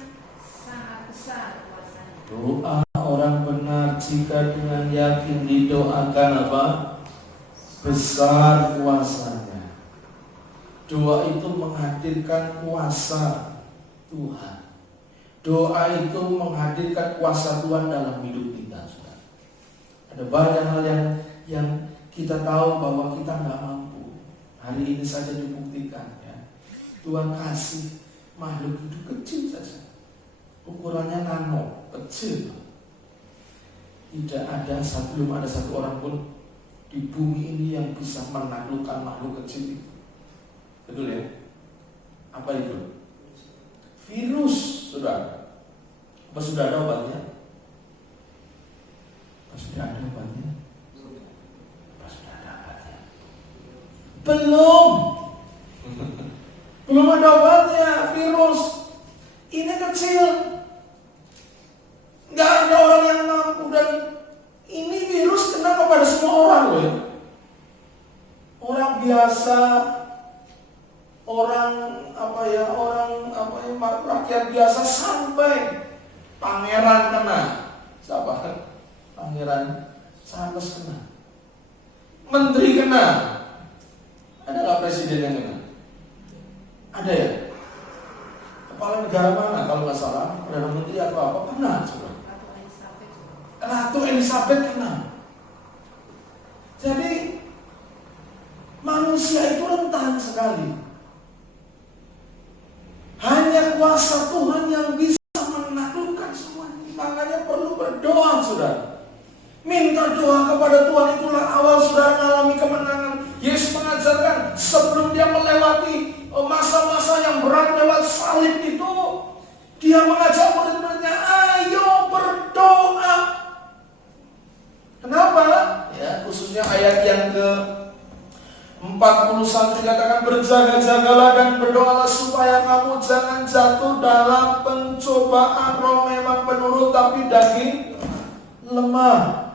sangat besar kuasanya. Doa orang benar jika dengan yakin didoakan apa? Besar kuasanya. Doa itu menghadirkan kuasa Tuhan. Doa itu menghadirkan kuasa Tuhan dalam hidup kita. Ada banyak hal yang kita tahu bahwa kita nggak mampu. Hari ini saja dibuktikan ya. Tuhan kasih makhluk hidup kecil saja. Ukurannya nano, kecil. Belum ada satu orang pun di bumi ini yang bisa menaklukkan makhluk kecil itu. Betul ya? Apa itu? Virus, saudara. Apa sudah ada obatnya? Apa sudah ada obatnya? Apa sudah ada obatnya? Belum. Belum ada obatnya, virus. Ini kecil. kepada semua orang loh ya. Orang biasa, orang rakyat biasa sampai pangeran kena. Siapa? Pangeran Charles kena. Menteri kena. Ada nggak presiden yang kena? Ada ya? Kepala negara mana kalau nggak salah? Perdana Menteri atau apa? Kena coba. Ratu Elizabeth kena. Jadi manusia itu rentan sekali. Hanya kuasa Tuhan yang bisa menaklukkan semua ini. Makanya perlu berdoa, saudara. Minta doa kepada Tuhan, itulah awal saudara mengalami kemenangan. Yesus mengajarkan sebelum dia melewati masa-masa yang berat lewat salib itu, dia mengajak murid-muridnya, ayo berdoa. Kenapa? Ya, khususnya ayat yang ke 41 dikatakan, berjaga-jagalah dan berdoalah supaya kamu jangan jatuh dalam pencobaan. Roh memang penurut tapi daging lemah.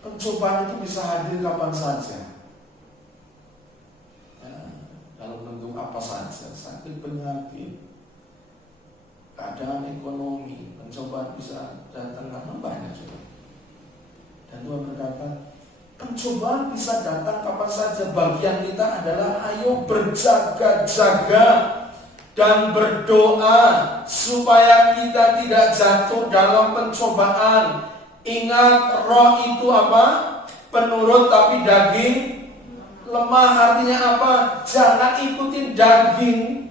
Pencobaan itu bisa hadir kapan saja, ya, dalam bentuk apa saja, sakit, penyakit, keadaan ekonomi. Pencobaan bisa datang karena banyak juga. Dan Tuhan berkata, pencobaan bisa datang kapan saja. Bagian kita adalah ayo berjaga-jaga dan berdoa supaya kita tidak jatuh dalam pencobaan. Ingat, roh itu apa? Penurut tapi daging lemah. Artinya apa? Jangan ikutin daging.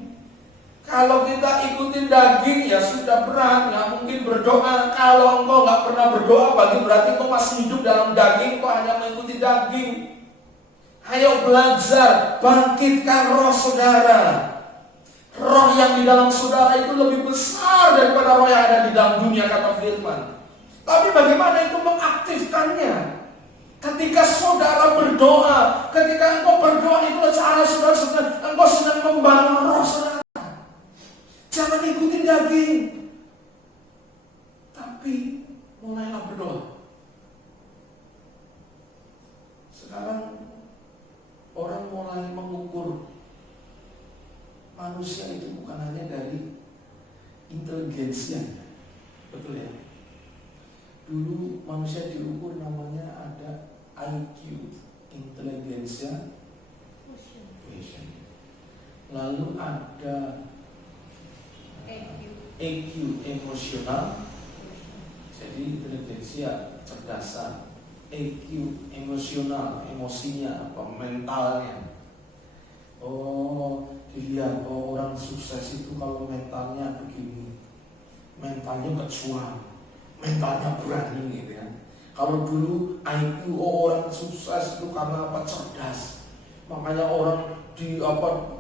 Kalau kita ikutin daging ya sudah berat, nggak mungkin berdoa. Kalau engkau nggak pernah berdoa, berarti engkau masih hidup dalam daging, engkau hanya mengikuti daging. Ayo belajar, bangkitkan roh saudara. Roh yang di dalam saudara itu lebih besar daripada roh yang ada di dalam dunia, kata firman. Tapi bagaimana itu mengaktifkannya? Ketika saudara berdoa, ketika engkau berdoa, itulah cara saudara, engkau sedang membangun roh saudara. Jangan ikutin daging, tapi mulailah berdoa. Sekarang orang mulai mengukur manusia itu bukan hanya dari inteligensianya, betul ya? Dulu manusia diukur namanya ada IQ, inteligensia quotient. Lalu ada EQ, emosional. Jadi inteligensia, cerdasan. EQ, emosional, emosinya, apa, mentalnya. Oh, dilihat, orang sukses itu kalau mentalnya begini, mentalnya kecuali, mentalnya berani gitu ya. Kalau dulu IQ, orang sukses itu karena apa? Cerdas. Makanya orang di apa,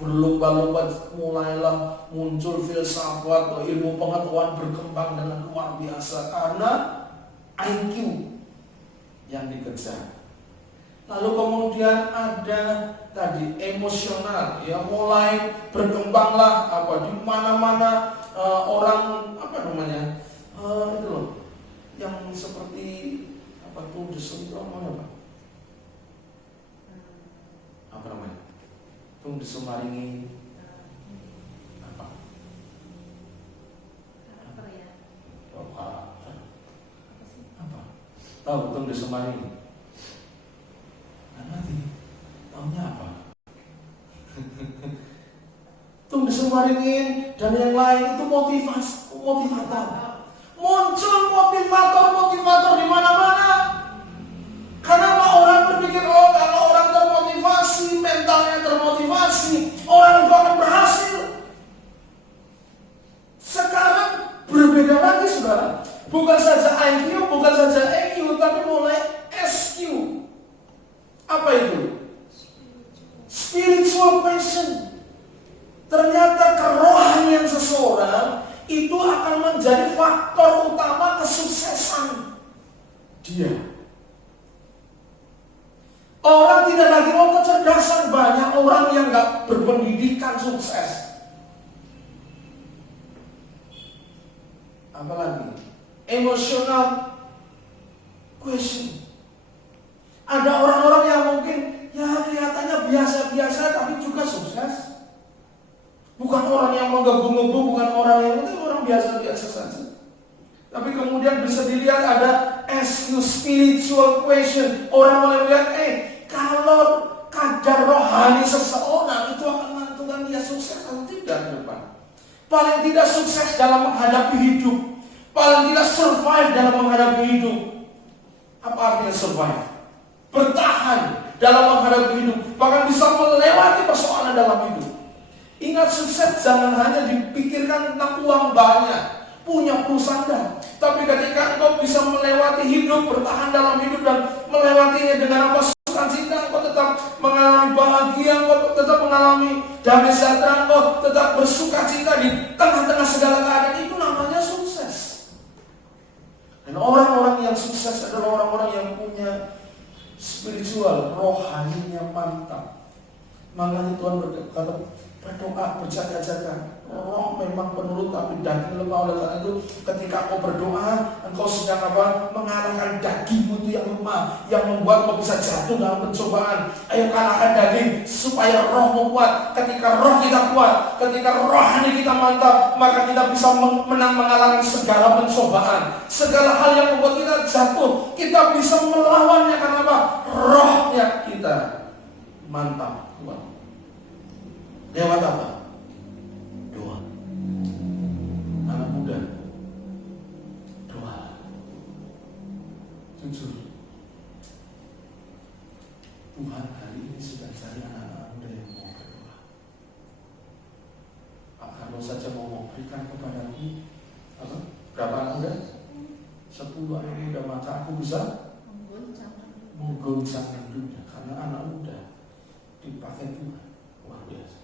berlomba-lomba, mulailah muncul filsafat atau ilmu pengetahuan berkembang dengan luar biasa karena IQ yang dikejar. Lalu kemudian ada tadi emosional, ya, mulai berkembanglah apa di mana-mana orang apa namanya itu loh, yang seperti apa tuh apa namanya, tuh disemaringi apa ya, karakter apa tahu tuh disemaringi. Nanti tahunya apa? Tuh disemaringin dan yang lain itu motivator. Muncul motivator di mana-mana. Karena orang berpikir, oh kalau orang termotivasi, mentalnya termotivasi, orang itu akan berhasil. Sekarang berbeda lagi saudara. Bukan saja IQ, bukan saja EQ, tapi mulai SQ. Apa itu? Spiritual question. Ternyata kerohanian seseorang itu akan menjadi faktor utama kesuksesan dia. Orang tidak lagi mau kecerdasan. Banyak orang yang gak berpendidikan sukses. Apalagi emotional question. Ada orang-orang yang mungkin ya kelihatannya biasa-biasa tapi juga sukses. Bukan orang yang menggebu-gebu, bukan orang yang itu orang biasa-biasa saja. Tapi kemudian bisa dilihat ada spiritual question. Orang mulai melihat, kalau kadar rohani seseorang itu akan menentukan dia sukses atau tidak ke depan. Paling tidak sukses dalam menghadapi hidup. Paling tidak survive dalam menghadapi hidup. Apa artinya survive? Bertahan dalam menghadapi hidup. Bahkan bisa melewati persoalan dalam hidup. Ingat, sukses jangan hanya dipikirkan tentang uang banyak, punya perusahaan. Tapi ketika engkau bisa melewati hidup, bertahan dalam hidup dan melewatinya dengan apa? Sukacita, engkau tetap mengalami bahagia, engkau tetap mengalami damai sejahtera, engkau tetap bersukacita di tengah-tengah segala keadaan, itu namanya sukses. Dan orang-orang yang sukses adalah orang-orang yang punya spiritual, rohaninya mantap. Makanya Tuhan berkata, berdoa, berjaga-jaga. Roh memang penurut tapi daging lemah. Oleh karena itu ketika kau berdoa, engkau sedang mengalahkan dagingmu itu yang lemah, yang membuat kau bisa jatuh dalam pencobaan. Ayo kalahkan daging supaya rohmu kuat. Ketika roh kita kuat, ketika rohani kita mantap, maka kita bisa mengalahkan segala pencobaan, segala hal yang membuat kita jatuh. Kita bisa melawannya karena apa? Rohnya kita mantap, kuat. Lewat apa? Doa. Anak muda, doa. Jujur, Tuhan hari ini sedang cari anak-anak muda yang mau berdoa. Kalau saja mau berikan kepadaku berapa anak muda? 10 anak muda, maka aku bisa menggoncangkan dunia. Karena anak muda dipakai Tuhan luar biasa.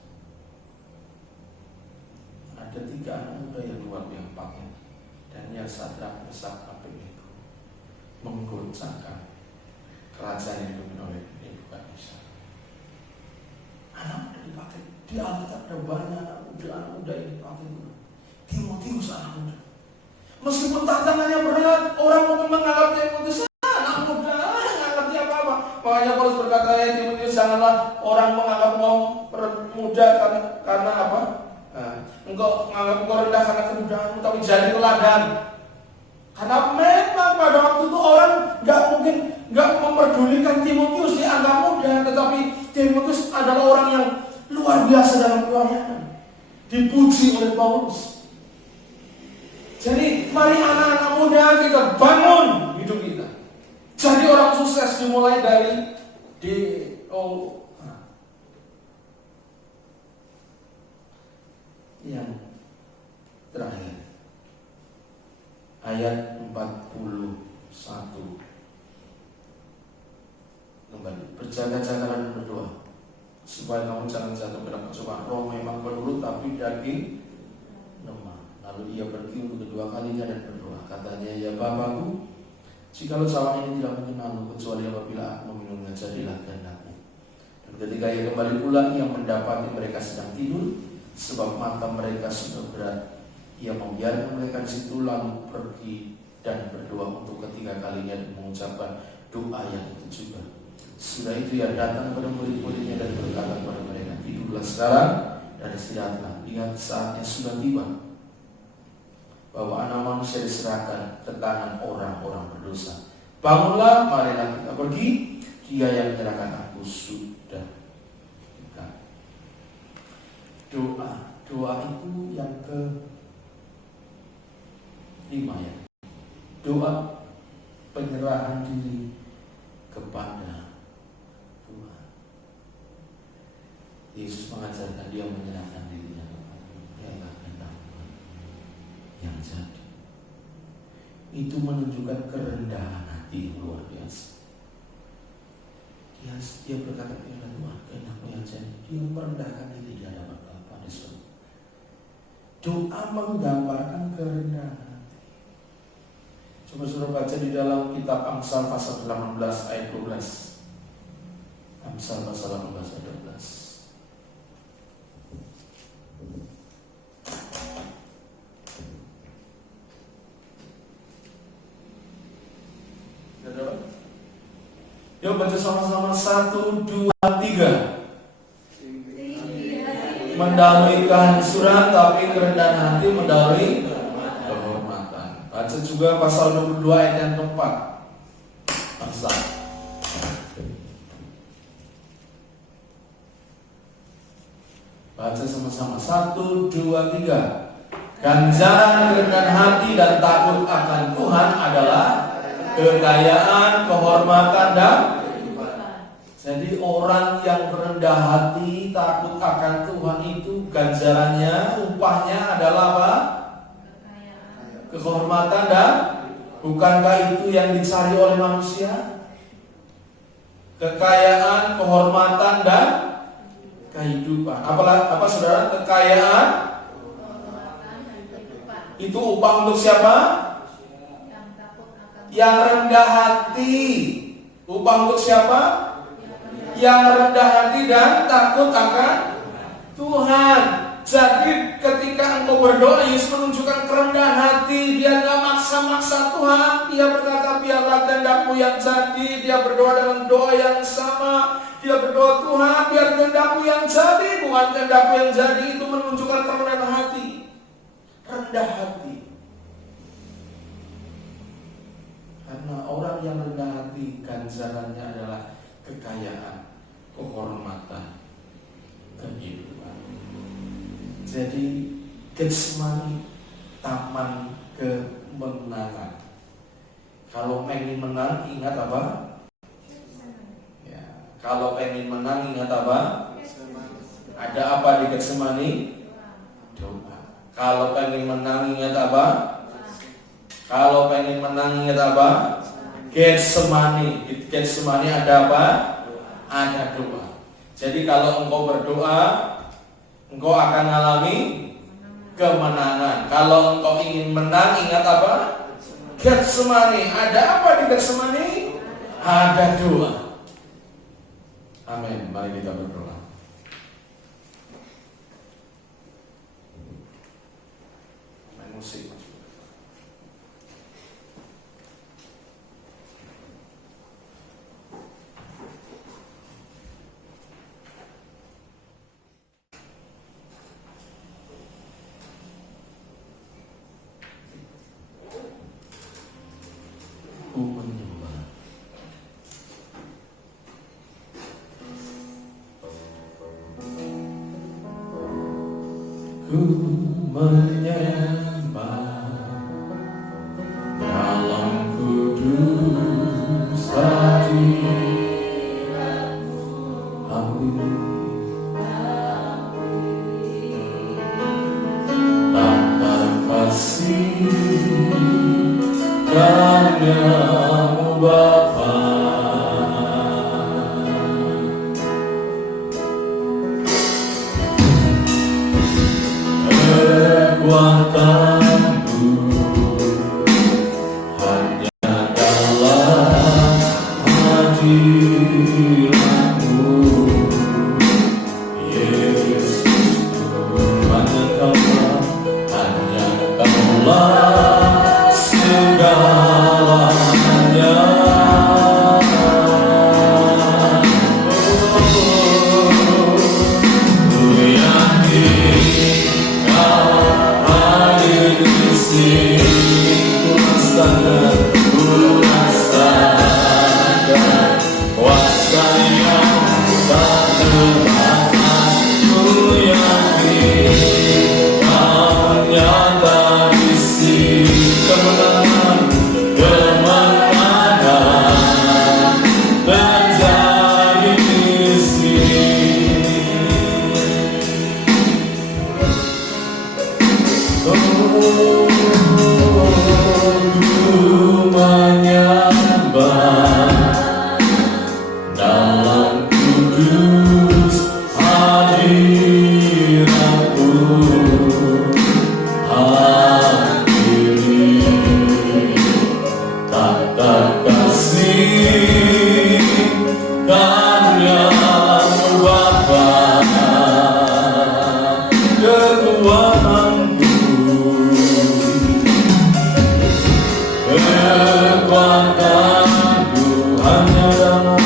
Ada 3 anak muda yang luar biasa pakai, dan yang Sadrak, Mesak, Abednego menggoncangkan kerajaan yang dipimpin oleh Nebukadnezar. Anak muda dipakai. Di Alkitab ada banyak anak muda yang dipakai. Timotius anak muda. Meskipun tantangannya berat, orang mungkin menganggap Timotius anak muda, nggak ngerti apa-apa. Makanya Paulus berkata, ya Timotius, janganlah orang menganggap muda karena apa? Engkau menganggap engkau rendah karena kemudahanmu, tapi jadi teladan. Karena memang pada waktu itu orang nggak memperdulikan Timotius dianggap muda, tetapi Timotius adalah orang yang luar biasa dalam pelayanan, dipuji oleh Paulus. Jadi mari anak-anak muda kita bangun hidup kita. Jadi orang sukses dimulai dari yang terakhir, ayat 41. Kembali, berjaga-jaga dan berdoa supaya kamu jangan jatuh ke dalam pencobaan. Roh memang penurut tapi daging lemah. Lalu ia pergi untuk kedua kalinya dan berdoa. Katanya, ya Bapakku, jikalau cawan ini tidak mengenalmu kecuali apabila aku meminumnya, jadilah kehendakmu. Dan ketika ia kembali pulang, ia mendapati mereka sedang tidur, sebab mata mereka sudah berat. Ia membiarkan mereka di situ, lalu pergi dan berdoa untuk ketiga kalinya dan mengucapkan doa yang itu juga. Sudah itu ia datang kepada murid-muridnya dan berkata kepada mereka, tidurlah sekarang dan istirahatlah. Lihat, saatnya sudah tiba bahwa Anak Manusia diserahkan ke tangan orang-orang berdosa. Bangunlah, marilah kita pergi. Dia yang menyerahkan aku sudah. Doa itu yang ke-5 ya. Doa penyerahan diri kepada Tuhan. Yesus mengajarkan dia menyerahkan dirinya kepada Tuhan. Biarlah kehendak Tuhan yang jadi. Itu menunjukkan kerendahan hati yang luar biasa. Dia berkata, biarlah Tuhan kehendakmu yang jadi. Dia merendahkan diri di hadapan Bapa di surga. Doa menggambarkan kerendahan hati. Coba suruh baca di dalam kitab Amsal pasal 18 ayat 12. Amsal pasal 18 ayat 12. Yuk baca sama-sama 1, 2, 3. Mendahului kehancuran, tapi kerendahan hati mendahului kehormatan. Baca juga pasal 22 ayat yang keempat. Pasal. Baca sama-sama 1, 2, 3. Ganjaran kerendahan hati dan takut akan Tuhan adalah kekayaan, kehormatan, dan jadi orang yang rendah hati, takut akan Tuhan itu ganjarannya, upahnya adalah apa? Kehormatan, dan bukankah itu yang dicari oleh manusia? Kekayaan, kehormatan, dan kehidupan. Apa saudara? Kekayaan itu upah untuk siapa? Yang rendah hati. Upah untuk siapa? Yang rendah hati dan takut akan Tuhan. Jadi ketika engkau berdoa, Yesus menunjukkan kerendahan hati. Dia gak maksa-maksa Tuhan. Dia berkata, biarlah kehendakmu yang jadi. Dia berdoa dengan doa yang sama. Dia berdoa, Tuhan, biar kehendakmu yang jadi, bukan kehendakmu yang jadi. Itu menunjukkan kerendahan hati. Rendah hati. Karena orang yang rendah hati, ganjarannya adalah kekayaan, kehormatan, kehidupan. Jadi Getsemani, taman kemenangan. Kalau pengen menang, ingat apa? Ya, kalau pengen menang, ingat apa? Ada apa di Getsemani? Doa. Kalau pengen menang, ingat apa? Kalau pengen menang, ingat apa? Getsemani. Di Getsemani ada apa? Ada doa. Jadi kalau engkau berdoa, engkau akan mengalami kemenangan. Kalau engkau ingin menang, ingat apa? Getsemani. Ada apa di Getsemani? Ada doa. Amin. Mari kita berdoa. Main musik. Ku menyembah. Ku menyembah dalam kudus hadirat-Mu, tak terkasih karena-Mu Bapa. Kekuatanku hanya dalam hadirat-Mu, Yesus. Hanya Kaulah, hanya Kaulah segalanya. Ku yakin Kau hadir di sini. Ku rasakan kuasa yang tak terbatas. Ku yakin Kau nyata di sini. Kemenangan terjadi di sini. Oh, ku menyembah dalam kudus hadirat-Mu, hadiri tak terkasih karena-Mu Bapa. Kekuatanku hanya dalam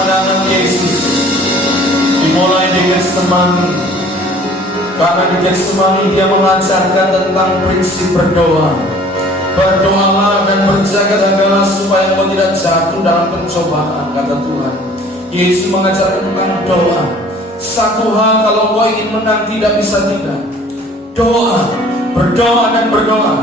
kemenangan Yesus dimulai di Getsemani. Karena di Getsemani dia mengajarkan tentang prinsip berdoa. Berdoalah dan berjaga-jagalah supaya engkau tidak jatuh dalam pencobaan, kata Tuhan. Yesus mengajarkan tentang doa. Satu hal, kalau engkau ingin menang tidak bisa tidak. Doa, berdoa dan berdoa.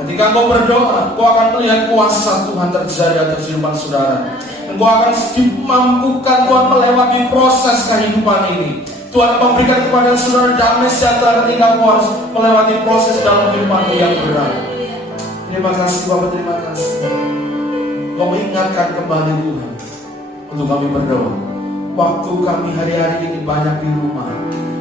Ketika engkau berdoa, engkau akan melihat kuasa Tuhan terjadi atas kehidupan saudara. Engkau akan dimampukan Tuhan melewati proses kehidupan ini. Tuhan memberikan kepada saudara damai sejahtera ketika engkau harus melewati proses dalam kehidupan yang berat. Terima kasih Bapak, terima kasih. Kau mengingatkan kembali Tuhan untuk kami berdoa. Waktu kami hari-hari ini banyak di rumah,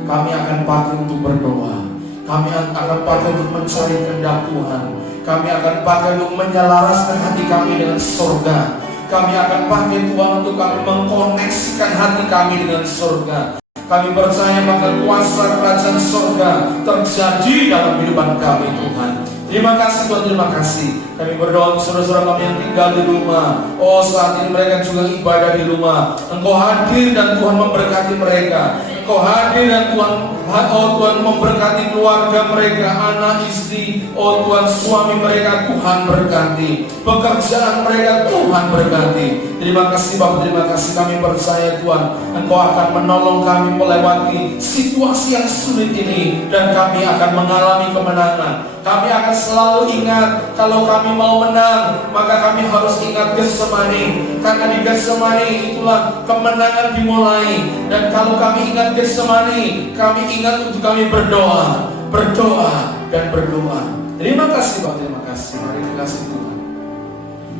kami akan pakai untuk berdoa. Kami akan pakai untuk mencari kehendak Tuhan. Kami akan pakai untuk menyelaraskan hati kami dengan surga. Kami akan pakai Tuhan untuk kami mengkoneksikan hati kami dengan surga. Kami percaya maka kuasa kerajaan surga terjadi dalam kehidupan kami Tuhan. Terima kasih Tuhan, terima kasih. Kami berdoa untuk saudara-saudara kami yang tinggal di rumah. Oh, saat ini mereka juga ibadah di rumah. Engkau hadir dan Tuhan memberkati mereka. Engkau hadir dan Tuhan memberkati keluarga mereka, anak istri. Oh Tuhan, suami mereka Tuhan berkati. Pekerjaan mereka Tuhan berkati. Terima kasih Bapak, terima kasih. Kami percaya Tuhan, Engkau akan menolong kami melewati situasi yang sulit ini. Dan kami akan mengalami kemenangan. Kami akan selalu ingat, kalau kami mau menang, maka kami harus ingat Getsemani. Karena di Getsemani itulah kemenangan dimulai. Dan kalau kami ingat Getsemani, kami ingat untuk kami berdoa, berdoa dan berdoa. Terima kasih Pak, terima kasih. Mari kita kasih Tuhan.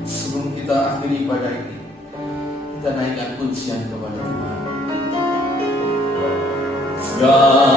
Sebelum kita akhiri ibadah ini, kita naikkan pujian kepada Tuhan. Segala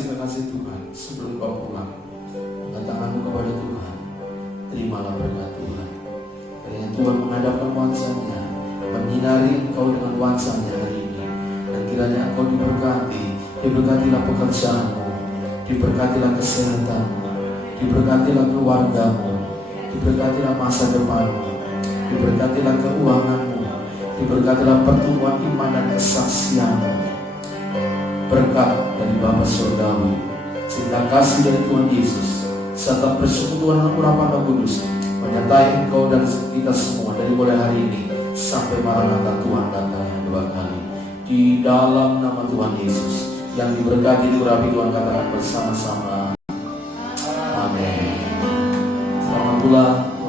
dan kekasih Tuhan, sebelum kau pulang, angkat tanganmu kepada Tuhan, terimalah berkat Tuhan. Karena Tuhan menghadapkan wajah-Nya, menyinari engkau dengan wajah-Nya hari ini. Dan kiranya engkau diberkati, diberkatilah pekerjaanmu, diberkatilah kesehatanmu, diberkatilah keluargamu, diberkatilah masa depanmu, diberkatilah keuanganmu, diberkatilah pertumbuhan iman dan kesaksianmu. Berkat dari Bapa Surgawi, cinta kasih dari Tuhan Yesus, serta persekutuan urapan Roh Kudus menyertai engkau dan kita semua dari mulai hari ini sampai Maranatha Tuhan datang yang kedua kali. Di dalam nama Tuhan Yesus yang diberkati diurapi Tuhan, katakan bersama-sama. Amin. Selamat pulang.